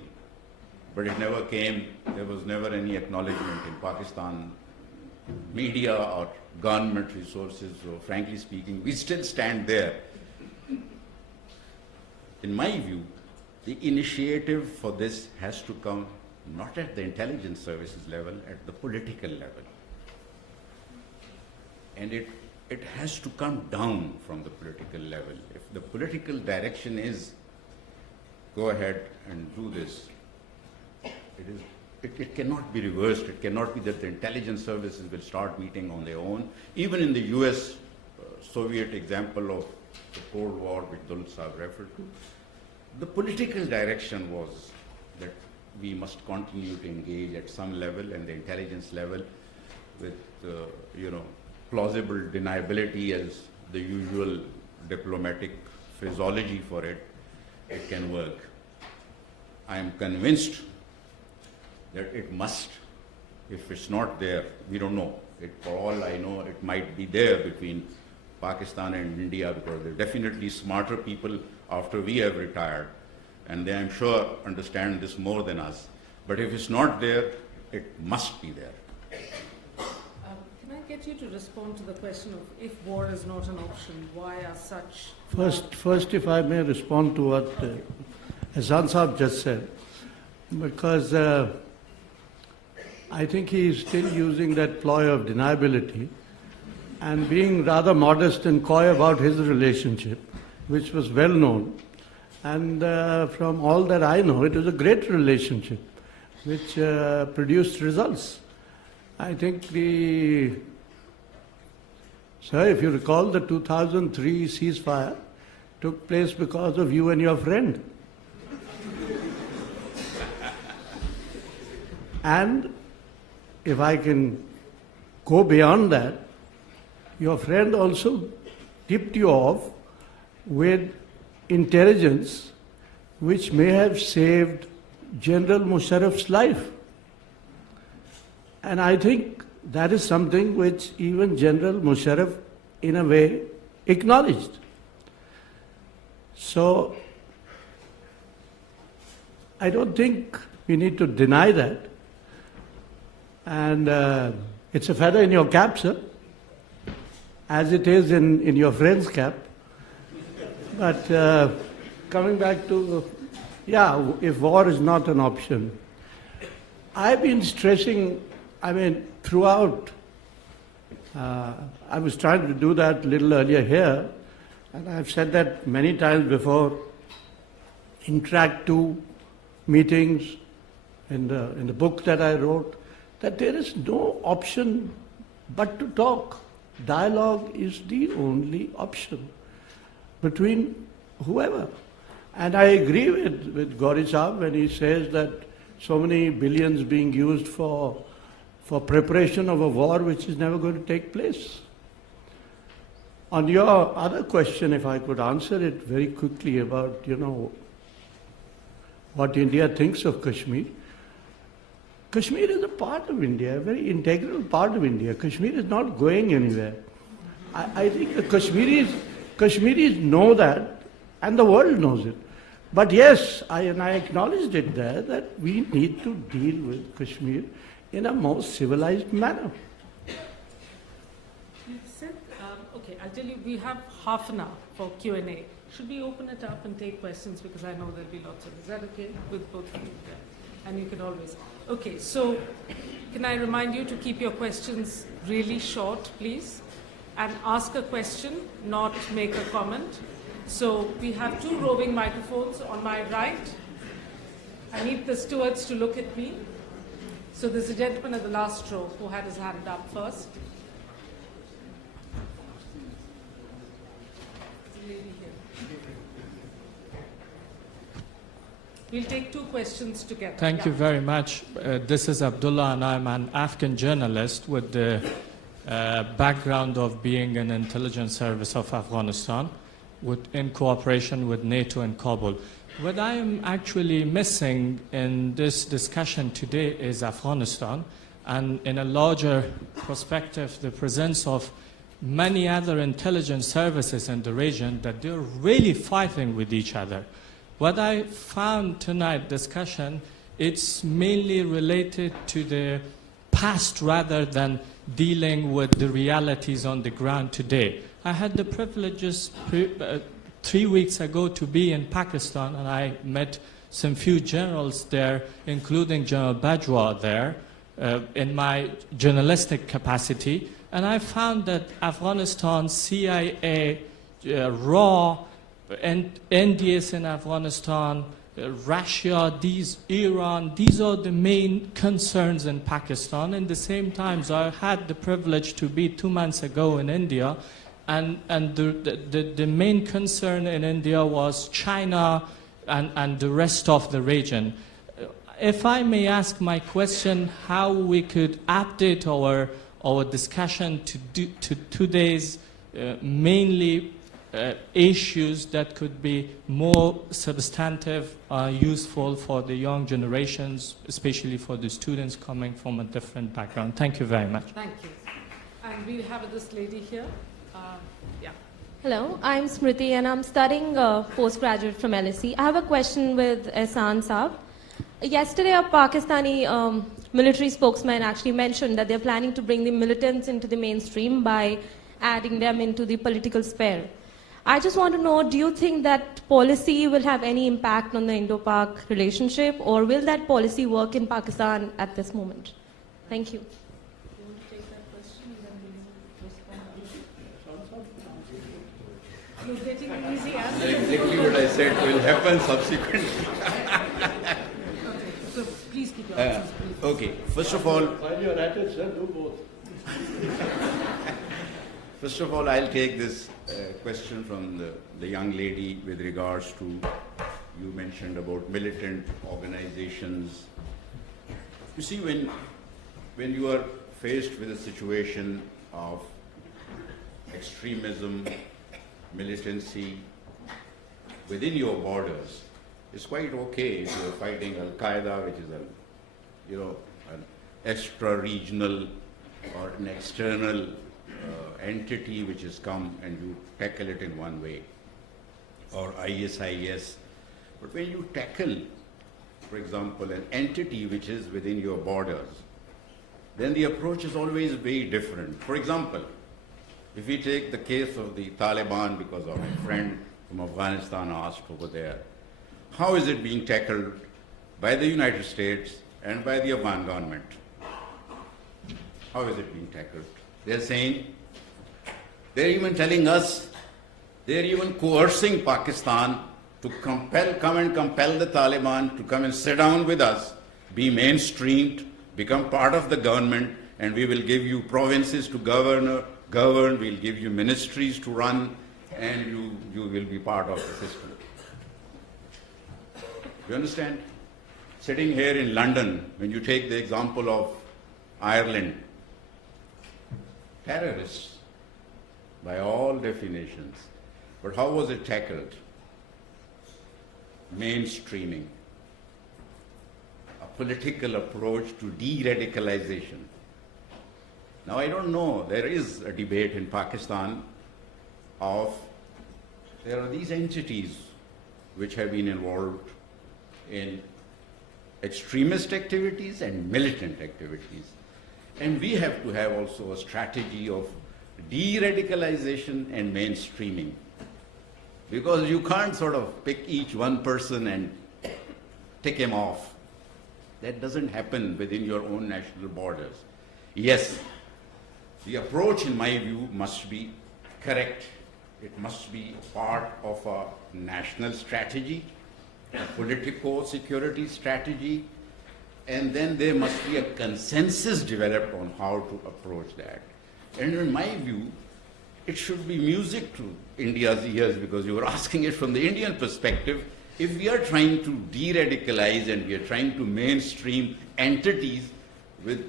but it never came, there was never any acknowledgement in Pakistan media or government resources, so frankly speaking, we still stand there. In my view, the initiative for this has to come not at the intelligence services level, at the political level. And it has to come down from the political level. If the political direction is go ahead and do this, it cannot be reversed. It cannot be that the intelligence services will start meeting on their own. Even in the US Soviet example of the Cold War, which Doolat Sahab referred to, the political direction was that we must continue to engage at some level and the intelligence level with, plausible deniability as the usual diplomatic phraseology for it, it can work. I am convinced that it must. If it's not there, we don't know. For all I know, it might be there between Pakistan and India, because they're definitely smarter people after we have retired, and they, I'm sure, understand this more than us. But if it's not there, it must be there. Can I get you to respond to the question of if war is not an option, why are such... First, if I may respond to what Ehsan Saab just said, because I think he is still using that ploy of deniability and being rather modest and coy about his relationship, which was well known. And from all that I know, it was a great relationship, which produced results. I think sir, if you recall, the 2003 ceasefire took place because of you and your friend. And if I can go beyond that, your friend also tipped you off with intelligence which may have saved General Musharraf's life. And I think that is something which even General Musharraf, in a way, acknowledged. So, I don't think we need to deny that. And it's a feather in your cap, sir, as it is in your friend's cap. But coming back to, if war is not an option, I've been stressing, throughout, I was trying to do that a little earlier here, and I've said that many times before, in track 2 meetings, in the book that I wrote, that there is no option but to talk. Dialogue is the only option between whoever. And I agree with Ghauri Saab when he says that so many billions being used for preparation of a war which is never going to take place. On your other question, if I could answer it very quickly about, what India thinks of Kashmir. Kashmir is a part of India, a very integral part of India. Kashmir is not going anywhere. I think the Kashmiris know that, and the world knows it. But yes, I acknowledged it there, that we need to deal with Kashmir in a more civilized manner. Okay, I'll tell you, we have half an hour for Q&A. Should we open it up and take questions, because I know there'll be lots of... Is that okay with both of you? Yeah. And you can always... Okay, so can I remind you to keep your questions really short, please? And ask a question, not make a comment. So we have 2 roving microphones on my right. I need the stewards to look at me. So there's a gentleman at the last row who had his hand up first. We'll take 2 questions together. Thank you very much. This is Abdullah, and I'm an Afghan journalist with the background of being an intelligence service of Afghanistan in cooperation with NATO in Kabul. What I am actually missing in this discussion today is Afghanistan, and in a larger perspective, the presence of many other intelligence services in the region that they're really fighting with each other. What I found tonight discussion, it's mainly related to the past rather than dealing with the realities on the ground today. I had the privileges 3 weeks ago to be in Pakistan, and I met some few generals there, including General Bajwa there, in my journalistic capacity. And I found that Afghanistan, CIA, RAW, and NDS in Afghanistan, Russia, Iran, these are the main concerns in Pakistan. And at the same time, I had the privilege to be 2 months ago in India, and the main concern in India was China and the rest of the region. If I may ask my question, how we could update our discussion to today's mainly issues that could be more substantive, useful for the young generations, especially for the students coming from a different background. Thank you very much. Thank you. And we have this lady here. Yeah. Hello, I'm Smriti and I'm studying postgraduate from LSE. I have a question with Ehsan Saab. Yesterday, a Pakistani military spokesman actually mentioned that they're planning to bring the militants into the mainstream by adding them into the political sphere. I just want to know, do you think that policy will have any impact on the Indo-Pak relationship, or will that policy work in Pakistan at this moment? Thank you. You're getting an easy answer. Exactly what I said will happen subsequently. So please keep your answers brief. Okay, first of all, While you're at it, sir, do both. First of all, I'll take this question from the young lady with regards to, you mentioned about militant organizations. You see, when you are faced with a situation of extremism, militancy within your borders, it's quite okay if you're fighting Al-Qaeda, which is an extra-regional or an external entity which has come and you tackle it in one way, or ISIS. But when you tackle, for example, an entity which is within your borders, then the approach is always very different. For example, if we take the case of the Taliban, because our friend from Afghanistan asked over there, how is it being tackled by the United States and by the Afghan government? How is it being tackled? They're saying, they're even telling us, they're even coercing Pakistan to come and compel the Taliban to come and sit down with us, be mainstreamed, become part of the government, and we will give you provinces to govern, we'll give you ministries to run, and you will be part of the system. You understand? Sitting here in London, when you take the example of Ireland, terrorists, by all definitions. But how was it tackled? Mainstreaming. A political approach to de-radicalization. Now I don't know, there is a debate in Pakistan of, there are these entities which have been involved in extremist activities and militant activities. And we have to have also a strategy of de-radicalization and mainstreaming. Because you can't sort of pick each one person and tick him off. That doesn't happen within your own national borders. Yes, the approach in my view must be correct. It must be part of a national strategy, a politico-security strategy, and then there must be a consensus developed on how to approach that. And in my view, it should be music to India's ears, because you were asking it from the Indian perspective. If we are trying to de-radicalize and we are trying to mainstream entities with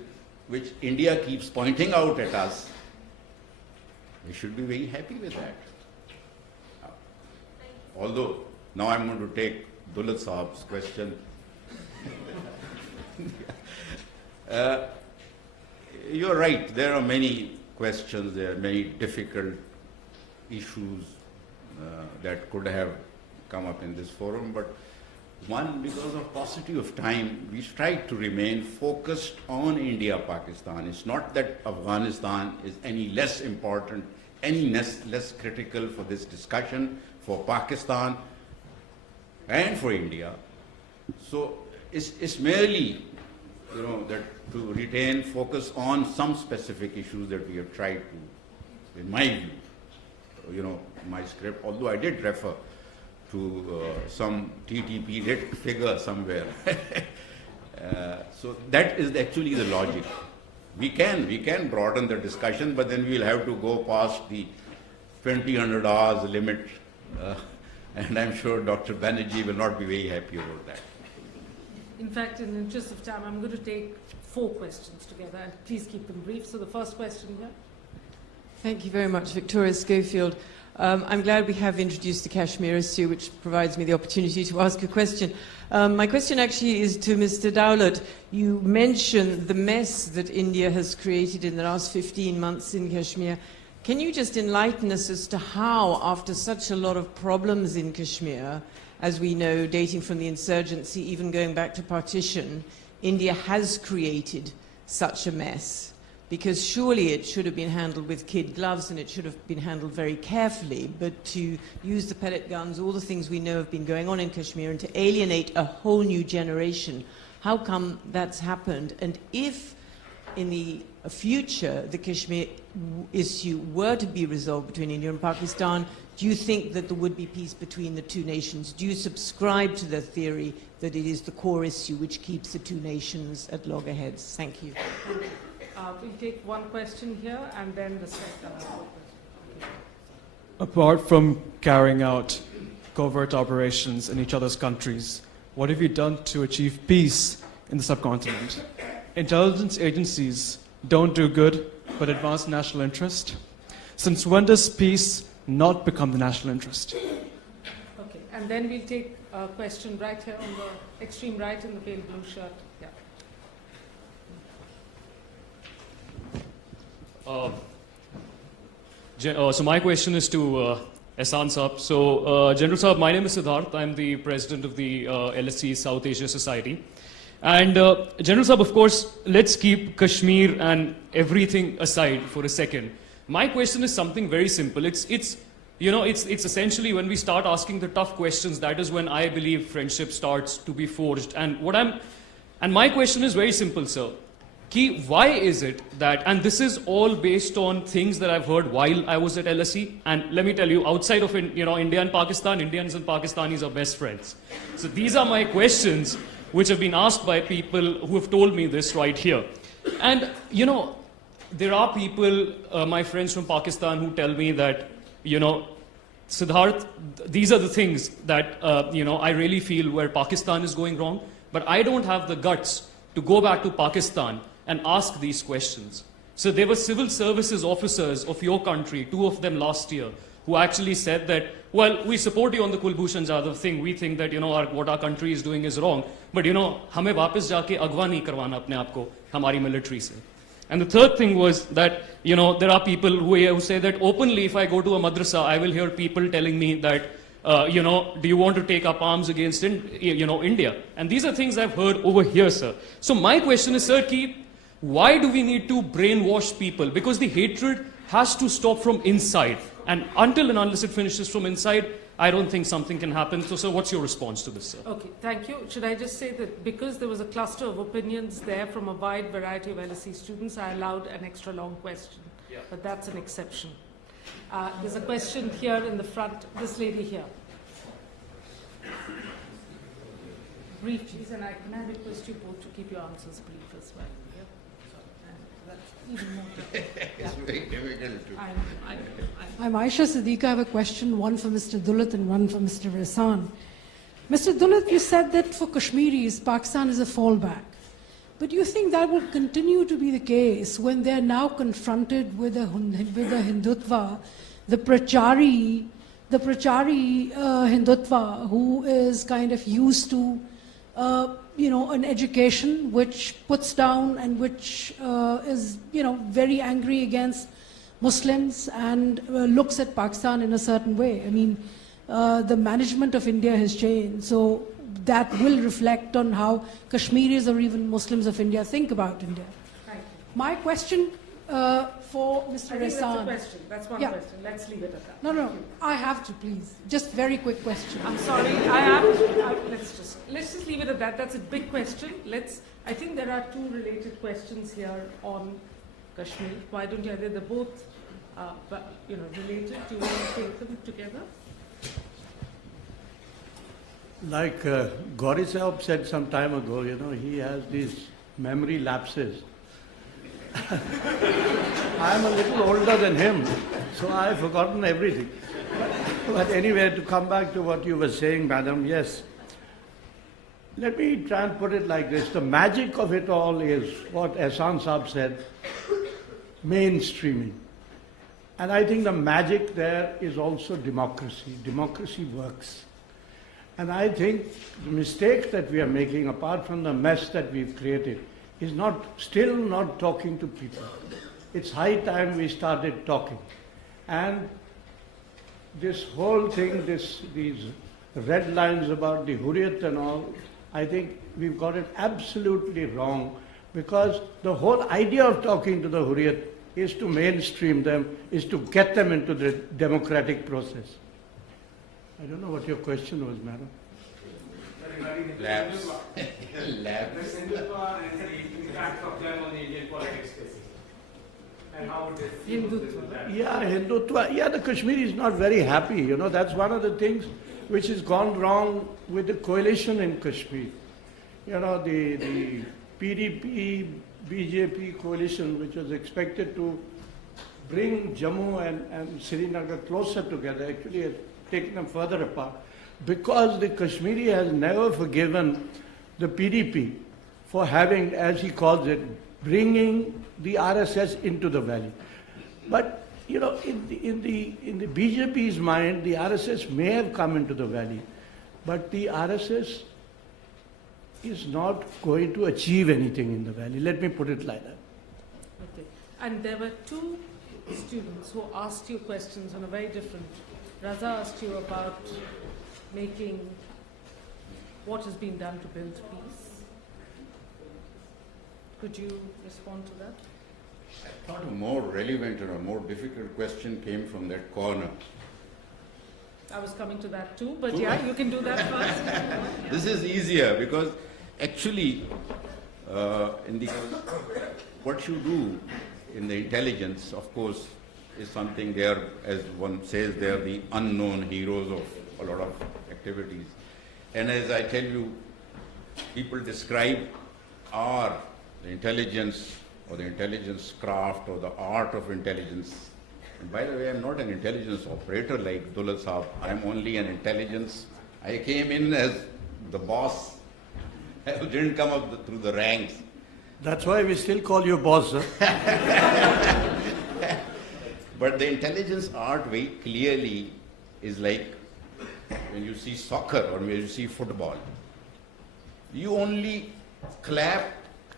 which India keeps pointing out at us, we should be very happy with that. Although, now I'm going to take Doolat Saab's question. You're right, there are many questions, there are many difficult issues that could have come up in this forum, but one, because of paucity of time, we tried to remain focused on India-Pakistan. It's not that Afghanistan is any less important, any less critical for this discussion, for Pakistan and for India. So it's merely, that to retain focus on some specific issues that we have tried to, in my view, my script, although I did refer to some TTP lit figure somewhere. So that is actually the logic. We can broaden the discussion, but then we'll have to go past the 2000 hours limit, and I'm sure Dr. Banerjee will not be very happy about that. In fact, in the interest of time, I'm going to take 4 questions together, and please keep them brief. So the first question here. Thank you very much, Victoria Schofield. I'm glad we have introduced the Kashmir issue, which provides me the opportunity to ask a question. My question actually is to Mr. Doolat. You mentioned the mess that India has created in the last 15 months in Kashmir. Can you just enlighten us as to how, after such a lot of problems in Kashmir, as we know, dating from the insurgency, even going back to partition, India has created such a mess? Because surely it should have been handled with kid gloves and it should have been handled very carefully, but to use the pellet guns, all the things we know have been going on in Kashmir, and to alienate a whole new generation, how come that's happened? And if in the future the Kashmir issue were to be resolved between India and Pakistan, do you think that there would be peace between the two nations? Do you subscribe to the theory that it is the core issue which keeps the two nations at loggerheads? Thank you. We'll take one question here and then the second. Apart from carrying out covert operations in each other's countries, what have you done to achieve peace in the subcontinent? Intelligence agencies don't do good, but advance national interest. Since when does peace not become the national interest? Okay, and then we'll take a question right here on the extreme right in the pale blue shirt. Yeah. So my question is to Ehsan Saab. So General Saab, my name is Siddharth. I'm the president of the LSE South Asia Society. And General Saab, of course, let's keep Kashmir and everything aside for a second. My question is something very simple. It's essentially when we start asking the tough questions, that is when I believe friendship starts to be forged. And my question is very simple, sir. Why is it that, and this is all based on things that I've heard while I was at LSE, and let me tell you, outside of India and Pakistan, Indians and Pakistanis are best friends. So these are my questions which have been asked by people who have told me this right here. And, there are people, my friends from Pakistan, who tell me that, Siddharth, these are the things that, I really feel where Pakistan is going wrong, but I don't have the guts to go back to Pakistan and ask these questions. So there were civil services officers of your country, 2 of them last year, who actually said that, well, we support you on the Kulbhushan Jadhav thing. We think that, what our country is doing is wrong. But, hame वापस जाके अगवा नहीं करवाना अपने आप को हमारी military से. And the third thing was that, there are people who say that openly, if I go to a madrasa, I will hear people telling me that, do you want to take up arms against, India? And these are things I've heard over here, sir. So my question is, sir, why do we need to brainwash people? Because the hatred has to stop from inside. And until and unless it finishes from inside, I don't think something can happen. So, sir, what's your response to this, sir? Okay, thank you. Should I just say that because there was a cluster of opinions there from a wide variety of LSE students, I allowed an extra long question. Yeah. But that's an exception. There's a question here in the front. This lady here. Brief, please, and can I request you both to keep your answers brief as well? Yeah? That's even more difficult. It's very difficult to... I'm Aisha Siddiqa. I have a question, one for Mr. Dulat and one for Mr. Ehsan. Mr. Dulat, you said that for Kashmiris, Pakistan is a fallback. But do you think that will continue to be the case when they're now confronted with a Hindutva, the Prachari Hindutva, who is kind of used to, an education which puts down and which is, very angry against Muslims and looks at Pakistan in a certain way. I mean, the management of India has changed, so that will reflect on how Kashmiris or even Muslims of India think about India. Thank you. My question for Mr. Ehsan. That's a question. That's one question. Let's leave it at that. No, I have to, please. Just very quick question. I'm sorry. Let's just leave it at that. That's a big question. I think there are 2 related questions here on Kashmir. Why don't you? They're both, related. Do you want to take them together? Like Ghauri Sahab said some time ago, he has these memory lapses. I'm a little older than him, so I've forgotten everything. But anyway, to come back to what you were saying, madam, yes. Let me try and put it like this. The magic of it all is what Ehsan Saab said, mainstreaming. And I think the magic there is also democracy. Democracy works. And I think the mistake that we are making, apart from the mess that we've created, is still not talking to people. It's high time we started talking. And this whole thing, these red lines about the Hurriyat and all, I think we've got it absolutely wrong, because the whole idea of talking to the Hurriyat is to mainstream them, is to get them into the democratic process. I don't know what your question was, madam. Labs. Labs. The Hindutva and the impact of them on the Indian politics, basically. And how it is. Hindutva. Yeah, Hindutva. Yeah, the Kashmiri is not very happy. You know, that's one of the things which has gone wrong with the coalition in Kashmir. You know, the PDP, BJP coalition, which was expected to bring Jammu and Srinagar closer together, actually has taken them further apart, because the Kashmiri has never forgiven the PDP for having, as he calls it, bringing the RSS into the valley. But you know, in the BJP's mind, the RSS may have come into the valley, but the RSS is not going to achieve anything in the valley. Let me put it like that. Okay. And there were two students who asked you questions on a very different. Raza asked you about making what has been done to build peace. Could you respond to that? I thought a more relevant and a more difficult question came from that corner. I was coming to that too, but yeah, you can do that first. This is easier because actually what you do in the intelligence, of course, is something they are, as one says, they are the unknown heroes of a lot of activities. And as I tell you, people describe the intelligence or the intelligence craft or the art of intelligence. And by the way, I'm not an intelligence operator like Doolat Saab. I'm only an intelligence. I came in as the boss. I didn't come up through the ranks. That's why we still call you boss, sir. But the intelligence art very clearly is like when you see soccer or when you see football. You only clap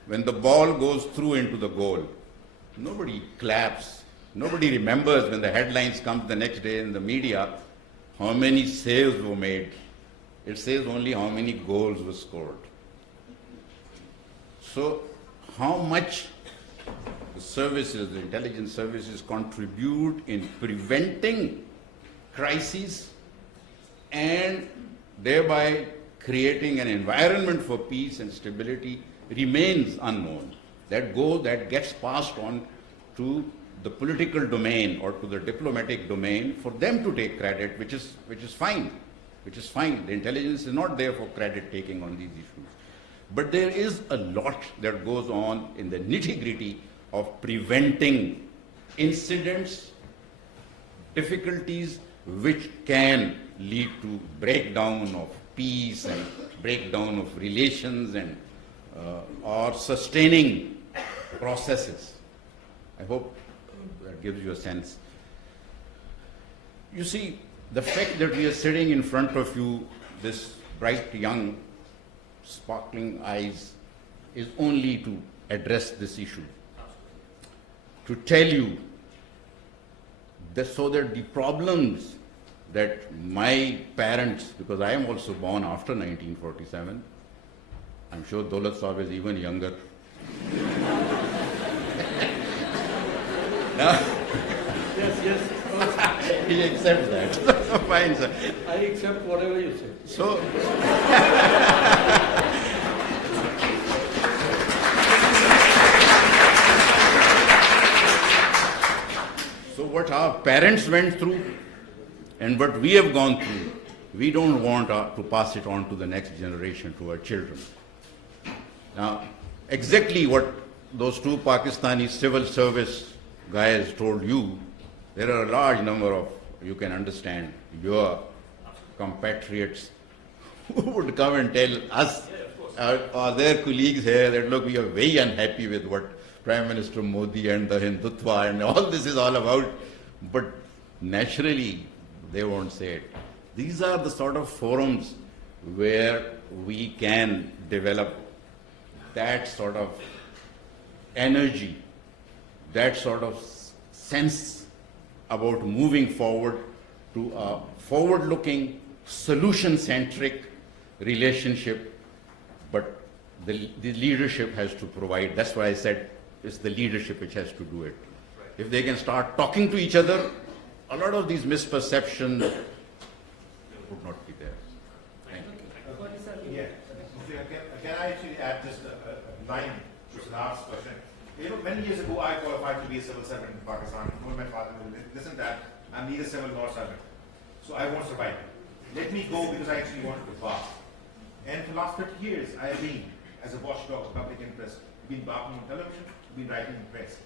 when the ball goes through into the goal. Nobody claps. Nobody remembers when the headlines come the next day in the media how many saves were made. It says only how many goals were scored. So how much the services, the intelligence services contribute in preventing crises and thereby creating an environment for peace and stability remains unknown. That gets passed on to the political domain or to the diplomatic domain for them to take credit, which is fine. The intelligence is not there for credit taking on these issues. But there is a lot that goes on in the nitty-gritty of preventing incidents, difficulties which can lead to breakdown of peace and breakdown of relations and or sustaining processes. I hope that gives you a sense. You see, the fact that we are sitting in front of you, this bright, young, sparkling eyes, is only to address this issue. To tell you that so that the problems that my parents, because I am also born after 1947, I'm sure Doolat Saab is even younger. Yes. He accepts that. So fine, sir. I accept whatever you say. So, so what our parents went through and what we have gone through, we don't want to pass it on to the next generation, to our children. Now, exactly what those two Pakistani civil service guys told you, there are a large number of, you can understand, your compatriots who would come and tell us or their colleagues here that, look, we are very unhappy with what Prime Minister Modi and the Hindutva and all this is all about. but naturally they won't say it. These are the sort of forums where we can develop that sort of energy, that sort of sense about moving forward to a forward-looking, solution-centric relationship, but the leadership has to provide. That's why I said it's the leadership which has to do it. If they can start talking to each other, a lot of these misperceptions would not be there. Thank you. Yeah. Can I actually add just a line to Siddharth's question? You know, many years ago, I qualified to be a civil servant in Pakistan. I told my father, listen, Dad, I'm neither civil nor servant, so I won't survive. Let me go because I actually wanted to bark. And for the last 30 years, I have been, as a watchdog of public interest, been barking on television, been writing in press.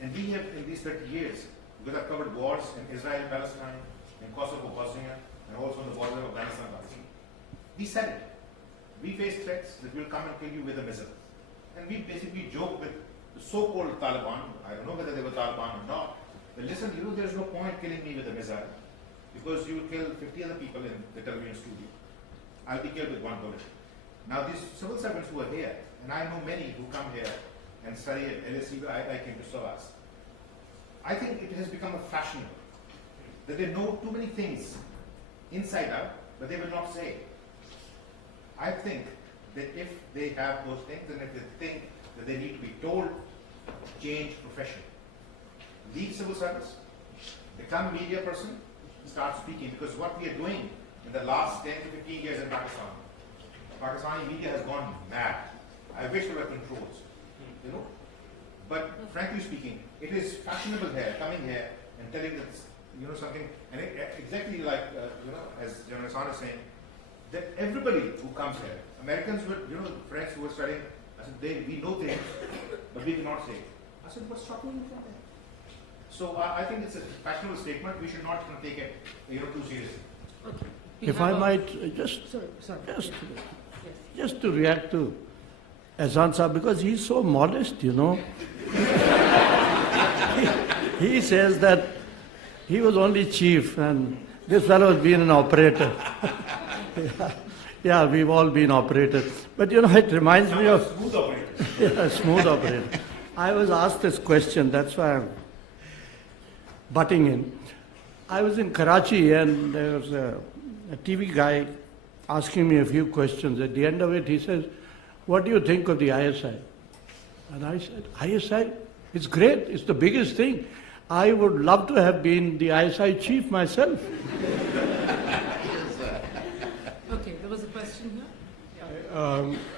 And we have, in these 30 years, because I've covered wars in Israel, Palestine, in Kosovo, Bosnia, and also on the border of Afghanistan, Pakistan. We said it. We face threats that will come and kill you with a missile. And we basically joke with the so-called Taliban. I don't know whether they were Taliban or not. But listen, you know, there's no point killing me with a missile because you will kill 50 other people in the television studio. I'll be killed with one bullet. Now, these civil servants who are here, and I know many who come here and study at LSE, I came to SOAS. I think it has become a fashion that they know too many things inside out, but they will not say. I think that if they have those things and if they think that they need to be told, change profession. Leave civil service, become a media person, start speaking, because what we are doing in the last 10 to 15 years in Pakistan, Pakistani media has gone mad. I wish there were controls, you know. But frankly speaking, it is fashionable here, coming here and telling us, you know, something, and exactly like, you know, as General Ehsan is saying, that everybody who comes here, Americans were, you know, friends who were studying, I said, we know things, but we cannot say. I said, what's stopping you from there? So I think it's a fashionable statement. We should not take it, you know, too seriously. Okay. If I might just to react to Ehsan Sahab, because he's so modest, you know. he says that he was only chief and this fellow has been an operator. Yeah, we've all been operators. But you know, it reminds me of smooth operator. Yeah, smooth operator. I was asked this question, that's why I'm butting in. I was in Karachi and there was a TV guy asking me a few questions. At the end of it, he says, what do you think of the ISI? And I said, ISI? It's great. It's the biggest thing. I would love to have been the ISI chief myself. Okay, there was a question here.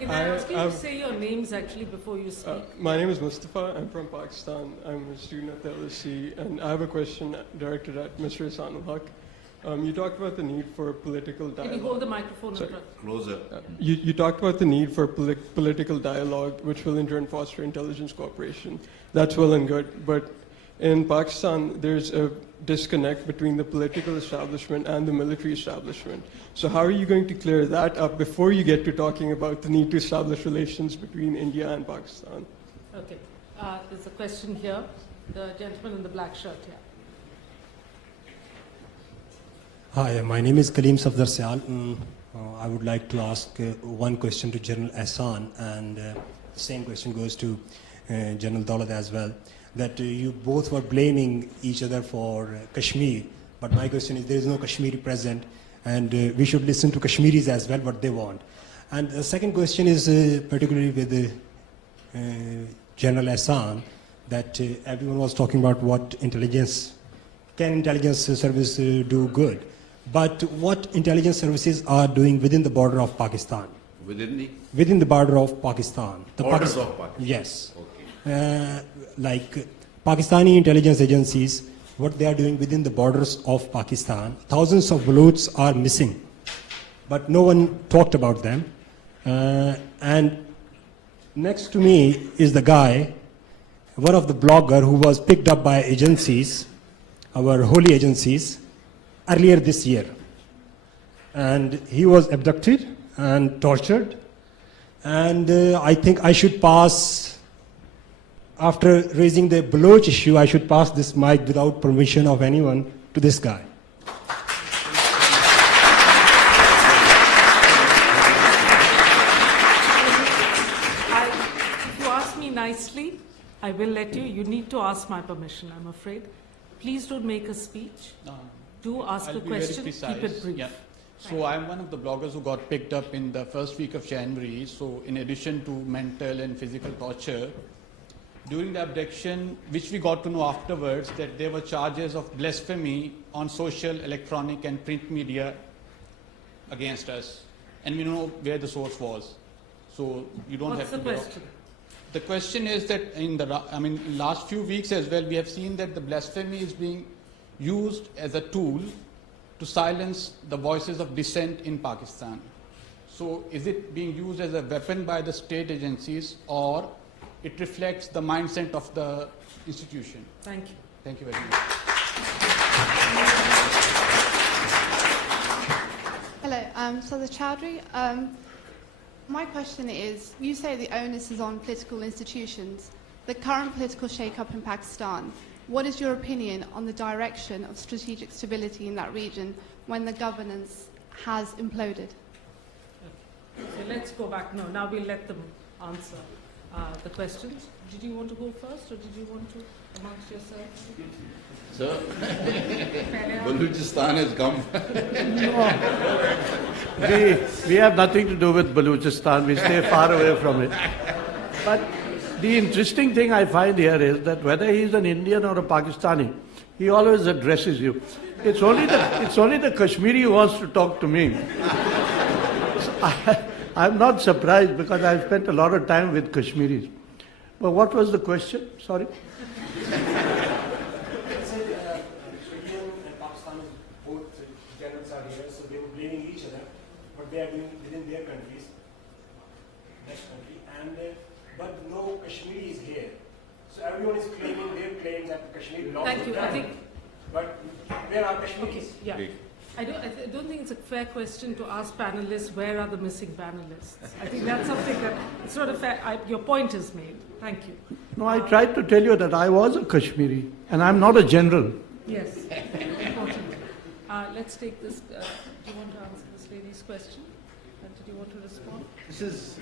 Can I ask you to say your names actually before you speak? My name is Mustafa. I'm from Pakistan. I'm a student at the LSE, and I have a question directed at Mr. Ehsan ul Haq. You talked about the need for political dialogue. Can you hold the microphone closer? You talked about the need for political dialogue, which will in turn foster intelligence cooperation. That's well and good, but in Pakistan, there's a disconnect between the political establishment and the military establishment. So how are you going to clear that up before you get to talking about the need to establish relations between India and Pakistan? Okay. There's a question here. The gentleman in the black shirt here. Hi, my name is Kaleem Safdar Syal. I would like to ask one question to General Ehsan, and the same question goes to General Doolat as well. That you both were blaming each other for Kashmir, but my question is there is no Kashmiri present, and we should listen to Kashmiris as well, what they want. And the second question is particularly with General Ehsan, that everyone was talking about what intelligence, can intelligence service do good, but what intelligence services are doing within the border of Pakistan? Within the border of Pakistan. The Borders of Pakistan? Yes. Okay. Like Pakistani intelligence agencies, what they are doing within the borders of Pakistan. Thousands of bullets are missing, but no one talked about them. And next to me is the guy, one of the blogger who was picked up by agencies, our holy agencies, earlier this year. And he was abducted and tortured. And I think I should pass after raising the Baloch issue, I should pass this mic without permission of anyone to this guy. If you ask me nicely, I will let you. You need to ask my permission, I'm afraid. Please don't make a speech. Do ask a question. Keep it brief. Yeah. So I'm one of the bloggers who got picked up in the first week of January. So in addition to mental and physical torture, during the abduction, which we got to know afterwards, that there were charges of blasphemy on social, electronic and print media against us. And we know where the source was. So you don't What's have to... What's the question? The question is that in the last few weeks as well, we have seen that the blasphemy is being used as a tool to silence the voices of dissent in Pakistan. So is it being used as a weapon by the state agencies, or it reflects the mindset of the institution? Thank you. Thank you very much. Hello, Sadr Chowdhury. My question is, you say the onus is on political institutions. The current political shake-up in Pakistan, what is your opinion on the direction of strategic stability in that region when the governance has imploded? So let's go back. No, now we'll let them answer the questions. Did you want to go first, or did you want to amongst yourselves? Sir, Balochistan has come. We have nothing to do with Balochistan. We stay far away from it. But the interesting thing I find here is that whether he's an Indian or a Pakistani, he always addresses you. It's only the Kashmiri who wants to talk to me. I'm not surprised because I've spent a lot of time with Kashmiris. But what was the question? Sorry. They are doing within their countries, but no Kashmiri is here. So everyone is claiming their claim that Kashmir belongs Thank to you. them. I think. But where are Kashmiris? Okay. Yeah. I don't think it's a fair question to ask panelists where are the missing panelists. I think that's something that it's not a fair. Your point is made. Thank you. No, I tried to tell you that I was a Kashmiri and I'm not a general. Yes. Important. Let's take this. Do you want to answer this lady's question? Did you want to respond? This is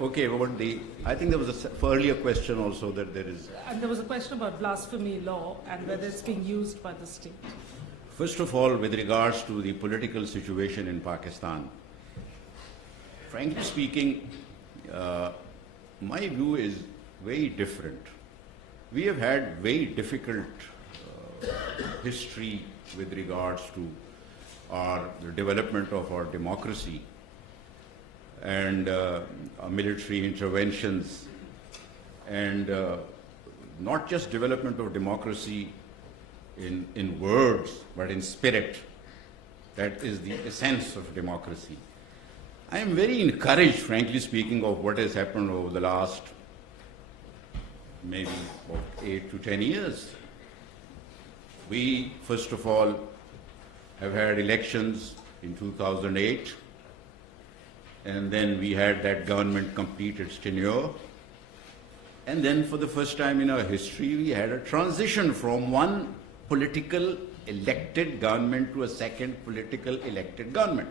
okay. I think there was an earlier question also that there is. And there was a question about blasphemy law and whether it's being used by the state. First of all, with regards to the political situation in Pakistan, frankly speaking, my view is very different. We have had very difficult history with regards to the development of our democracy and military interventions, and not just development of democracy in words, but in spirit. That is the essence of democracy. I am very encouraged, frankly speaking, of what has happened over the last maybe 8 to 10 years. We, first of all, have had elections in 2008, and then we had that government complete its tenure. And then for the first time in our history, we had a transition from one political elected government to a second political elected government.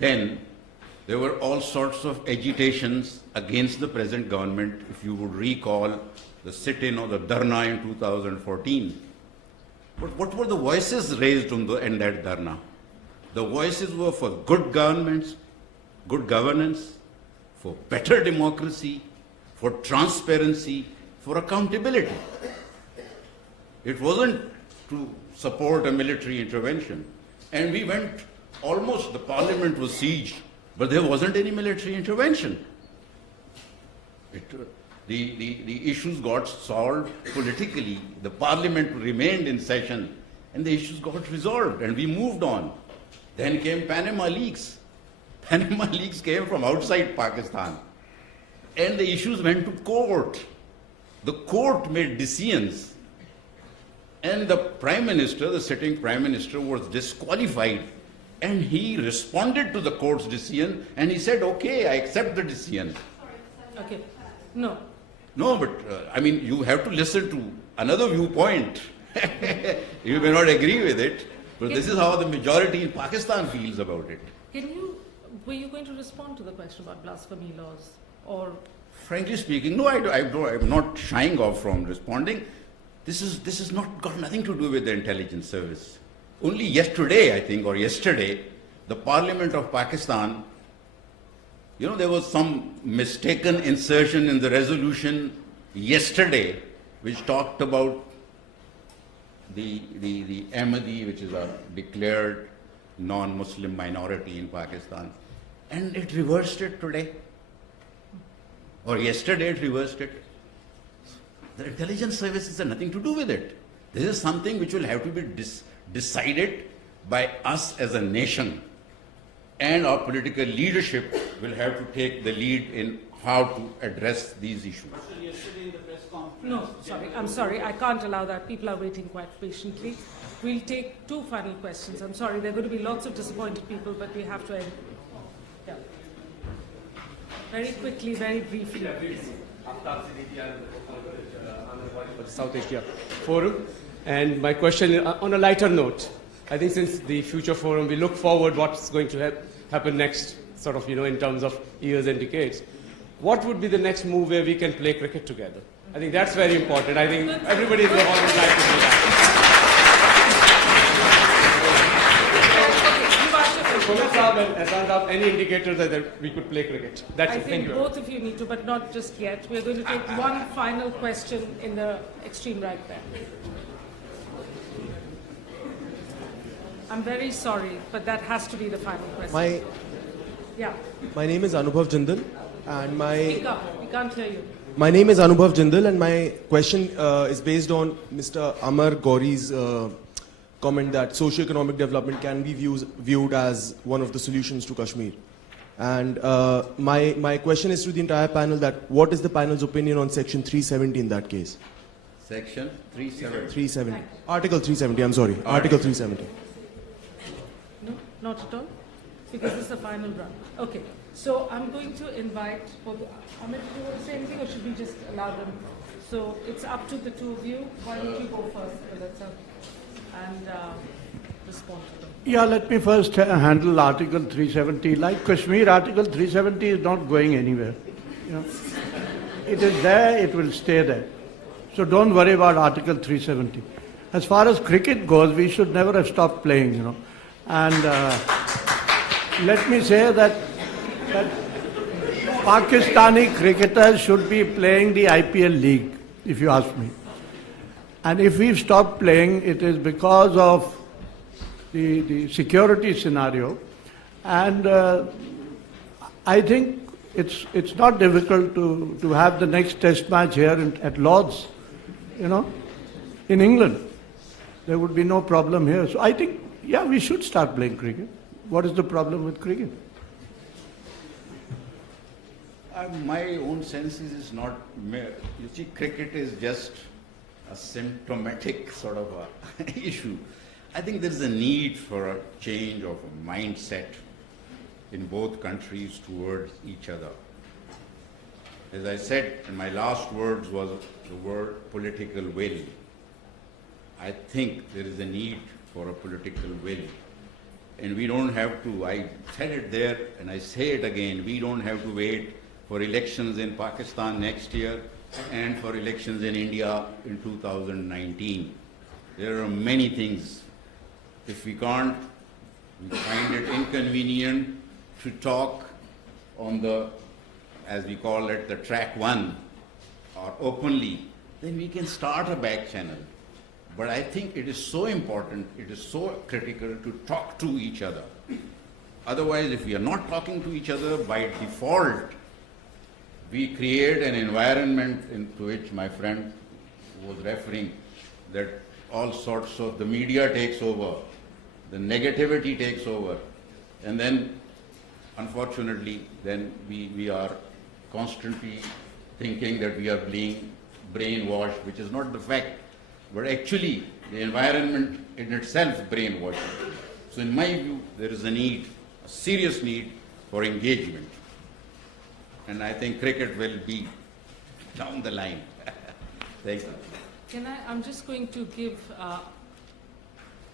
Then there were all sorts of agitations against the present government, if you would recall the sit-in or the dharna in 2014. But what were the voices raised in that dharna? The voices were for good governments, good governance, for better democracy, for transparency, for accountability. It wasn't to support a military intervention. And we went almost, the parliament was sieged, but there wasn't any military intervention. The issues got solved politically. The parliament remained in session, and the issues got resolved, and we moved on. Then came Panama Leaks. Panama Leaks came from outside Pakistan, and the issues went to court. The court made decisions, and the Prime Minister, the sitting Prime Minister, was disqualified, and he responded to the court's decision, and he said, okay, I accept the decision. Okay. No. No, but I mean, you have to listen to another viewpoint. You may not agree with it, but this is how the majority in Pakistan feels about it. Were you going to respond to the question about blasphemy laws, or? Frankly speaking, no, I'm not shying off from responding. This is not got nothing to do with the intelligence service. Only yesterday, I think, or yesterday, the Parliament of Pakistan, there was some mistaken insertion in the resolution yesterday, which talked about the Ahmadi, which is a declared non-Muslim minority in Pakistan, and it reversed it today. Or yesterday it reversed it. The intelligence services have nothing to do with it. This is something which will have to be decided by us as a nation. And our political leadership will have to take the lead in how to address these issues. No, sorry, I'm sorry, I can't allow that. People are waiting quite patiently. We'll take two final questions. I'm sorry, there are going to be lots of disappointed people, but we have to end. Yeah. Very quickly, very briefly. For the South Asia Forum. And my question, on a lighter note, I think since the Future Forum, we look forward what's going to happen next, sort of, in terms of years and decades. What would be the next move where we can play cricket together? I think that's very important. I think everybody in the hall would like to do that. And Ehsan, any indicators that we could play cricket? That's I it. think both of you need to, but not just yet. We're going to take one final question in the extreme right there. I'm very sorry, but that has to be the final question. My name is Anubhav Jindal, and Speak up. We can't hear you. my name is Anubhav Jindal, and my question is based on Mr. Aamir Ghauri's comment that socio-economic development can be viewed as one of the solutions to Kashmir. And my question is to the entire panel that what is the panel's opinion on Section 370 in that case? Section 370. 370. Article 370, I'm sorry. Article 370. No, not at all? Because this is the final round. Okay, so I'm going to invite both. Aamir, do you want to say anything, or should we just allow them? So it's up to the two of you. Why don't you go first, and respond to them? Yeah, let me first handle Article 370. Like Kashmir, Article 370 is not going anywhere. It is there, it will stay there. So don't worry about Article 370. As far as cricket goes, we should never have stopped playing, And let me say that Pakistani cricketers should be playing the IPL league, if you ask me. And if we've stopped playing, it is because of the security scenario. And I think it's not difficult to have the next test match here at Lord's, in England. There would be no problem here. So I think, yeah, we should start playing cricket. What is the problem with cricket? My own sense is not, you see, cricket is just a symptomatic sort of a issue. I think there is a need for a change of a mindset in both countries towards each other. As I said, in my last words was the word political will. I think there is a need for a political will. And we don't have to, I said it there and I say it again, we don't have to wait for elections in Pakistan next year and for elections in India in 2019. There are many things. If we can't, we find it inconvenient to talk on the, as we call it, the track one, or openly, then we can start a back channel. But I think it is so important, it is so critical to talk to each other. Otherwise, if we are not talking to each other, by default, we create an environment into which my friend was referring, that all sorts of, the media takes over, the negativity takes over, and then, unfortunately, then we are constantly thinking that we are being brainwashed, which is not the fact. But actually, the environment in itself brainwashes. So in my view, there is a need, a serious need for engagement. And I think cricket will be down the line. Thank you. I'm just going to give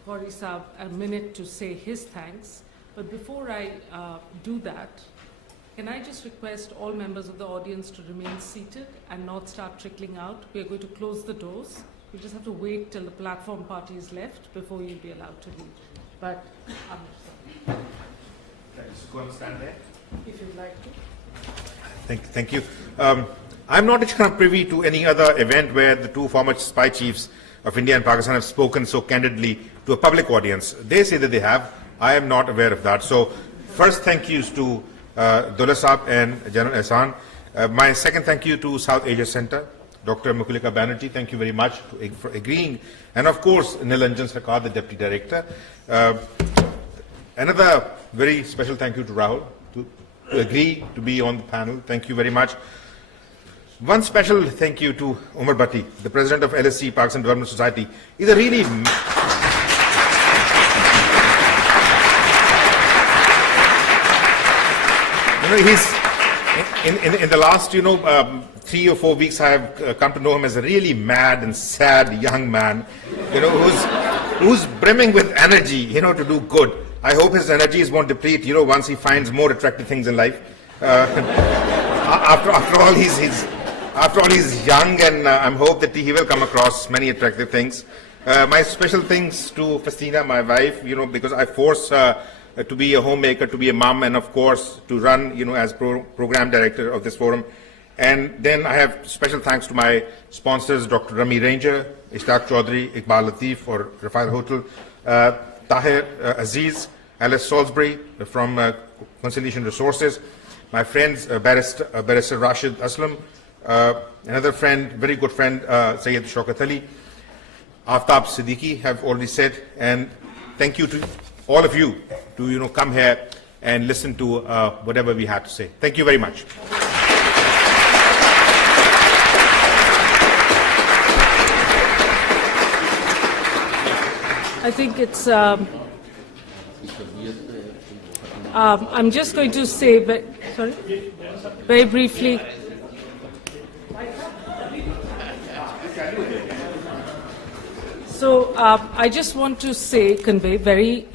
Ghauri Saab a minute to say his thanks. But before I do that, can I just request all members of the audience to remain seated and not start trickling out? We are going to close the doors. You just have to wait till the platform party is left before you'll be allowed to leave. But I'm Just go and stand there. If you'd like to. Thank you. I'm not privy to any other event where the two former spy chiefs of India and Pakistan have spoken so candidly to a public audience. They say that they have. I am not aware of that. So first thank yous to Doolat Saab and General Ehsan. My second thank you to South Asia Center, Dr. Mukulika Banerjee, thank you very much for agreeing. And of course, Nilanjan Sarkar, the Deputy Director. Another very special thank you to Rahul to agree to be on the panel. Thank you very much. One special thank you to Umar Bhatti, the President of LSE, Pakistan Development Society. He's a really... he's in the last 3 or 4 weeks I have come to know him as a really mad and sad young man, who's brimming with energy, to do good. I hope his energies won't deplete, once he finds more attractive things in life. After all, he's young, and I hope that he will come across many attractive things. My special thanks to Festina, my wife, because I force her to be a homemaker, to be a mom, and of course to run, as program director of this forum. And then I have special thanks to my sponsors, Dr. Rami Ranger, Ishtaq Chowdhury, Iqbal Latif or Rafael Hotel, Tahir Aziz, Alice Salisbury from Conciliation Resources, my friends Barrister Rashid Aslam, another friend, very good friend, Sayyid Shaukat Ali, Aftab Siddiqui have already said, and thank you to all of you to come here and listen to whatever we had to say. Thank you very much. I think it's. I'm just going to say, very briefly. So I just want to convey very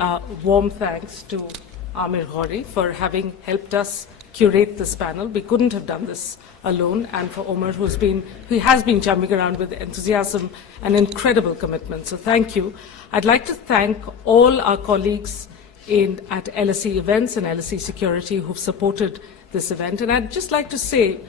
warm thanks to Aamir Ghauri for having helped us curate this panel. We couldn't have done this alone, and for Omar, who has been jumping around with enthusiasm and incredible commitment. So thank you. I'd like to thank all our colleagues at LSE Events and LSE Security who've supported this event. And I'd just like to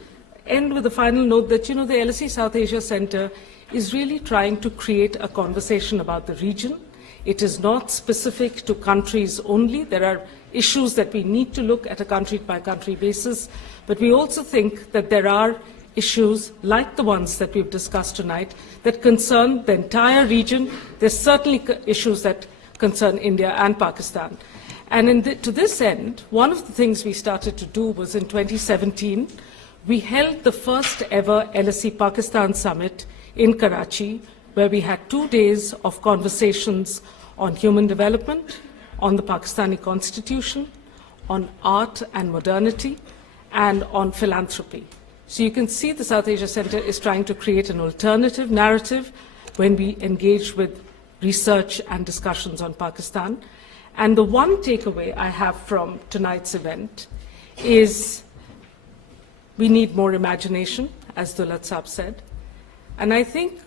end with a final note that, the LSE South Asia Center is really trying to create a conversation about the region. It is not specific to countries only. There are issues that we need to look at a country-by-country basis, but we also think that there are issues like the ones that we've discussed tonight that concern the entire region. There's certainly issues that concern India and Pakistan. And to this end, one of the things we started to do was in 2017, we held the first ever LSE Pakistan Summit in Karachi, where we had 2 days of conversations on human development, on the Pakistani Constitution, on art and modernity, and on philanthropy. So you can see the South Asia Center is trying to create an alternative narrative when we engage with research and discussions on Pakistan. And the one takeaway I have from tonight's event is we need more imagination, as Doolat Saab said. And I think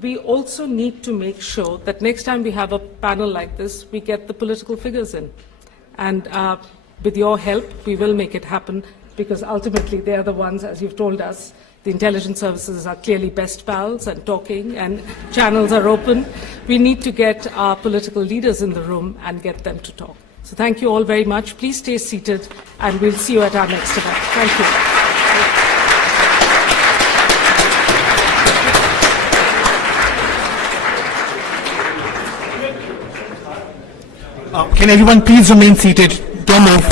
we also need to make sure that next time we have a panel like this, we get the political figures in. And with your help, we will make it happen, because ultimately they are the ones, as you've told us, the intelligence services are clearly best pals and talking, and channels are open. We need to get our political leaders in the room and get them to talk. So thank you all very much. Please stay seated, and we'll see you at our next event. Thank you. Can everyone please remain seated? Don't move.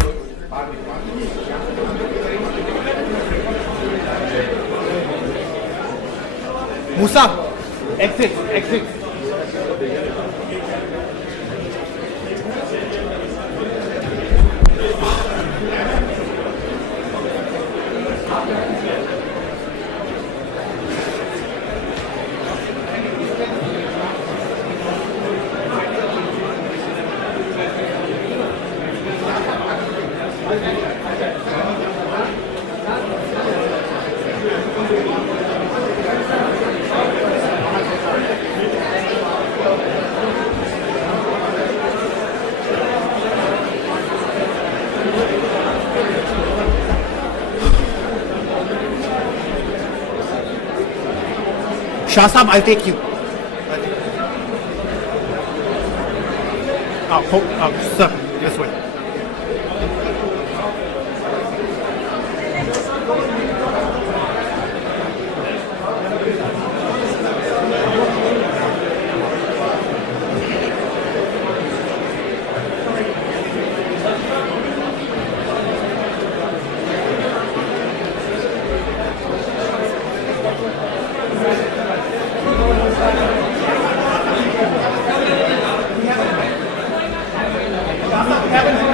Musa, exit. Shah Saab, I'll take you. Sir, this way. Kevin.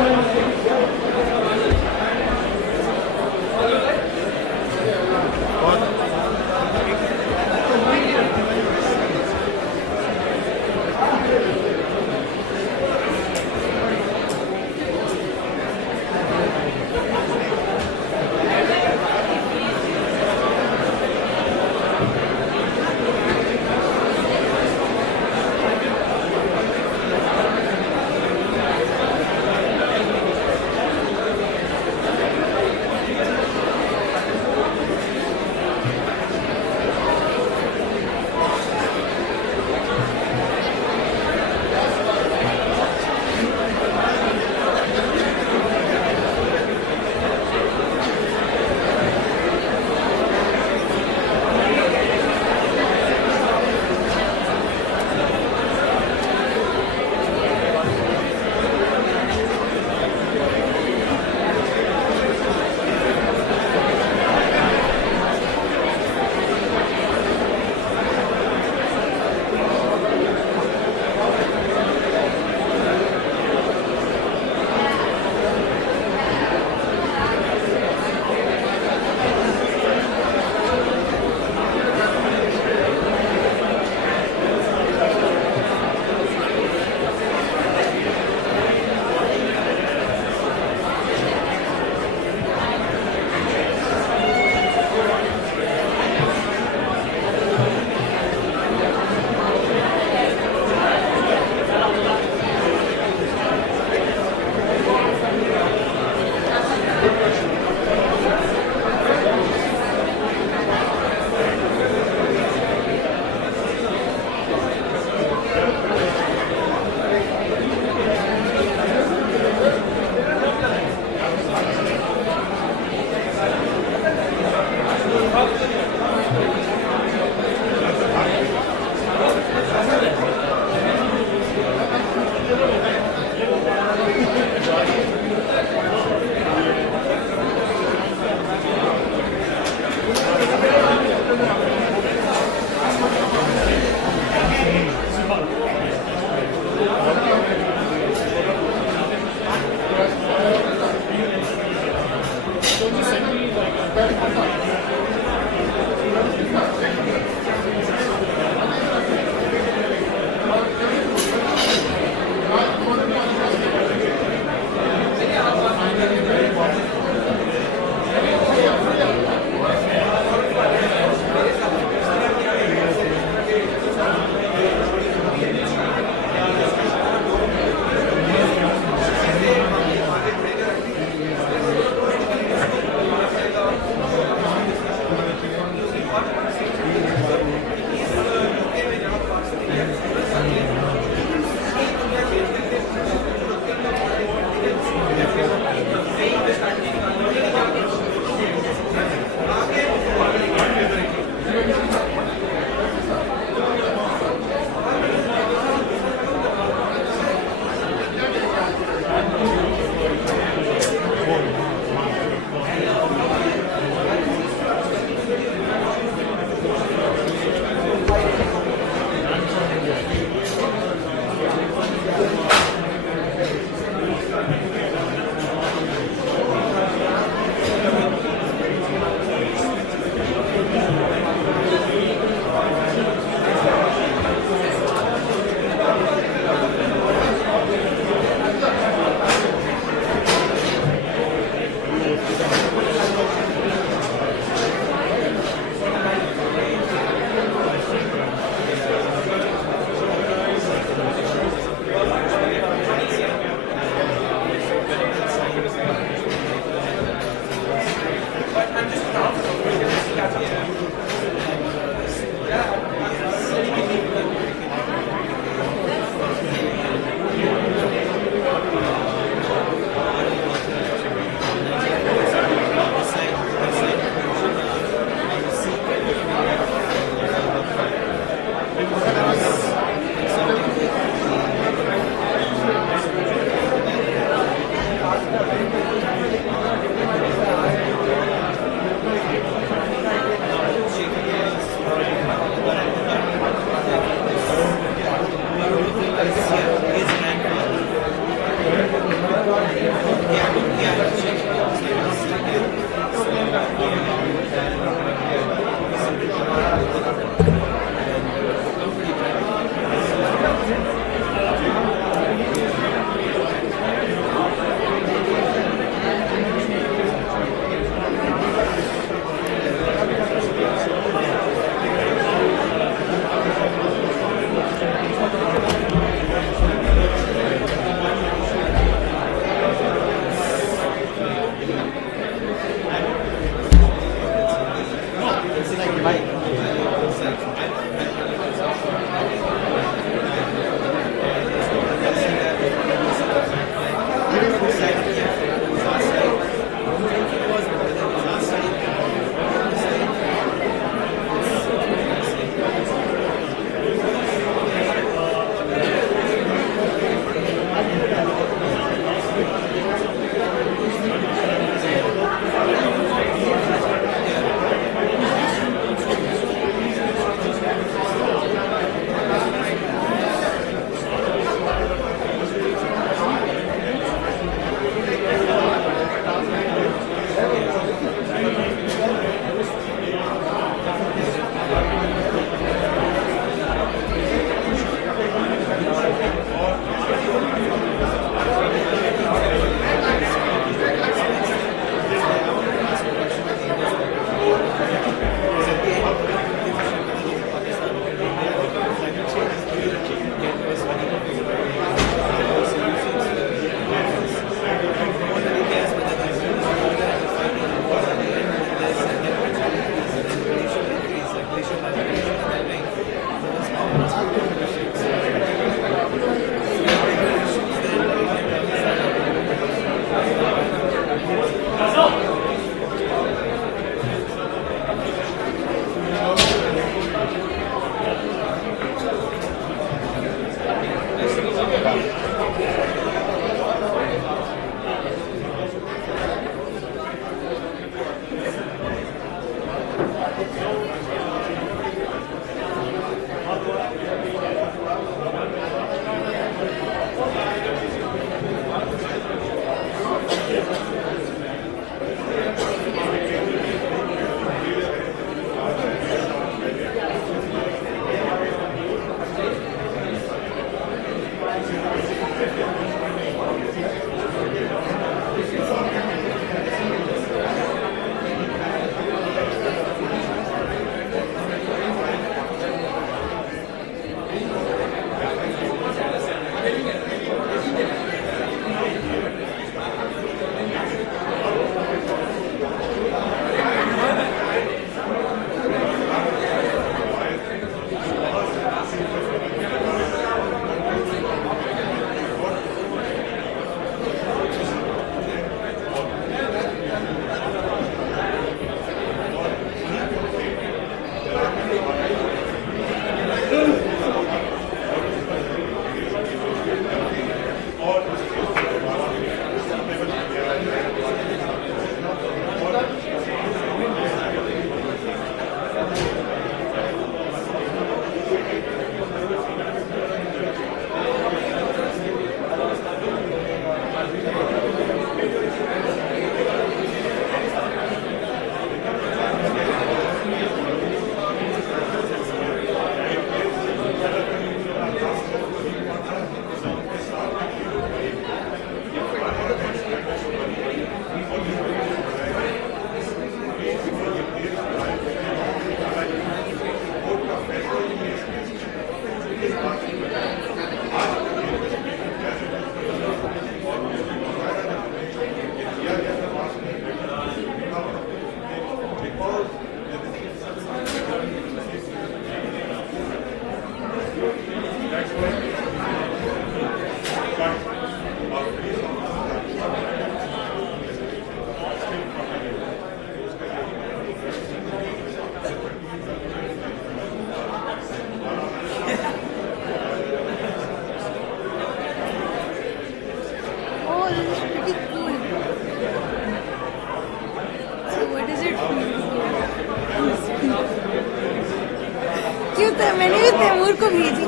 मैंने भी तैमूर को भेजी,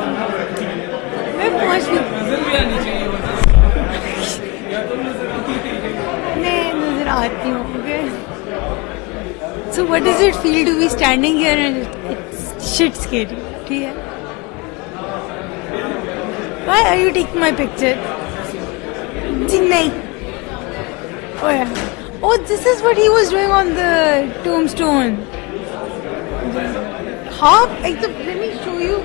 मैं पहुंच नहीं नजर आती हूँ. So what does it feel to be standing here and it's shit scary? ठीक है? Why are you taking my picture? जी नहीं. Oh yeah. Oh, this is what he was doing on the tombstone. How? Let me show you.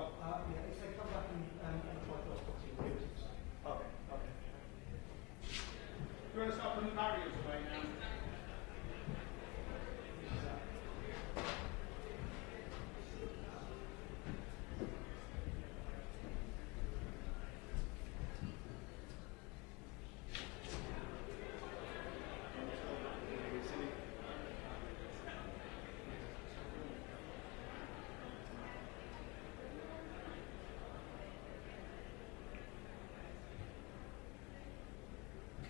If I come back and photo of you. Okay. You want to stop putting barriers away now?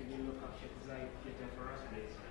Can you look up Sheikh Zayed Theatre for us, please?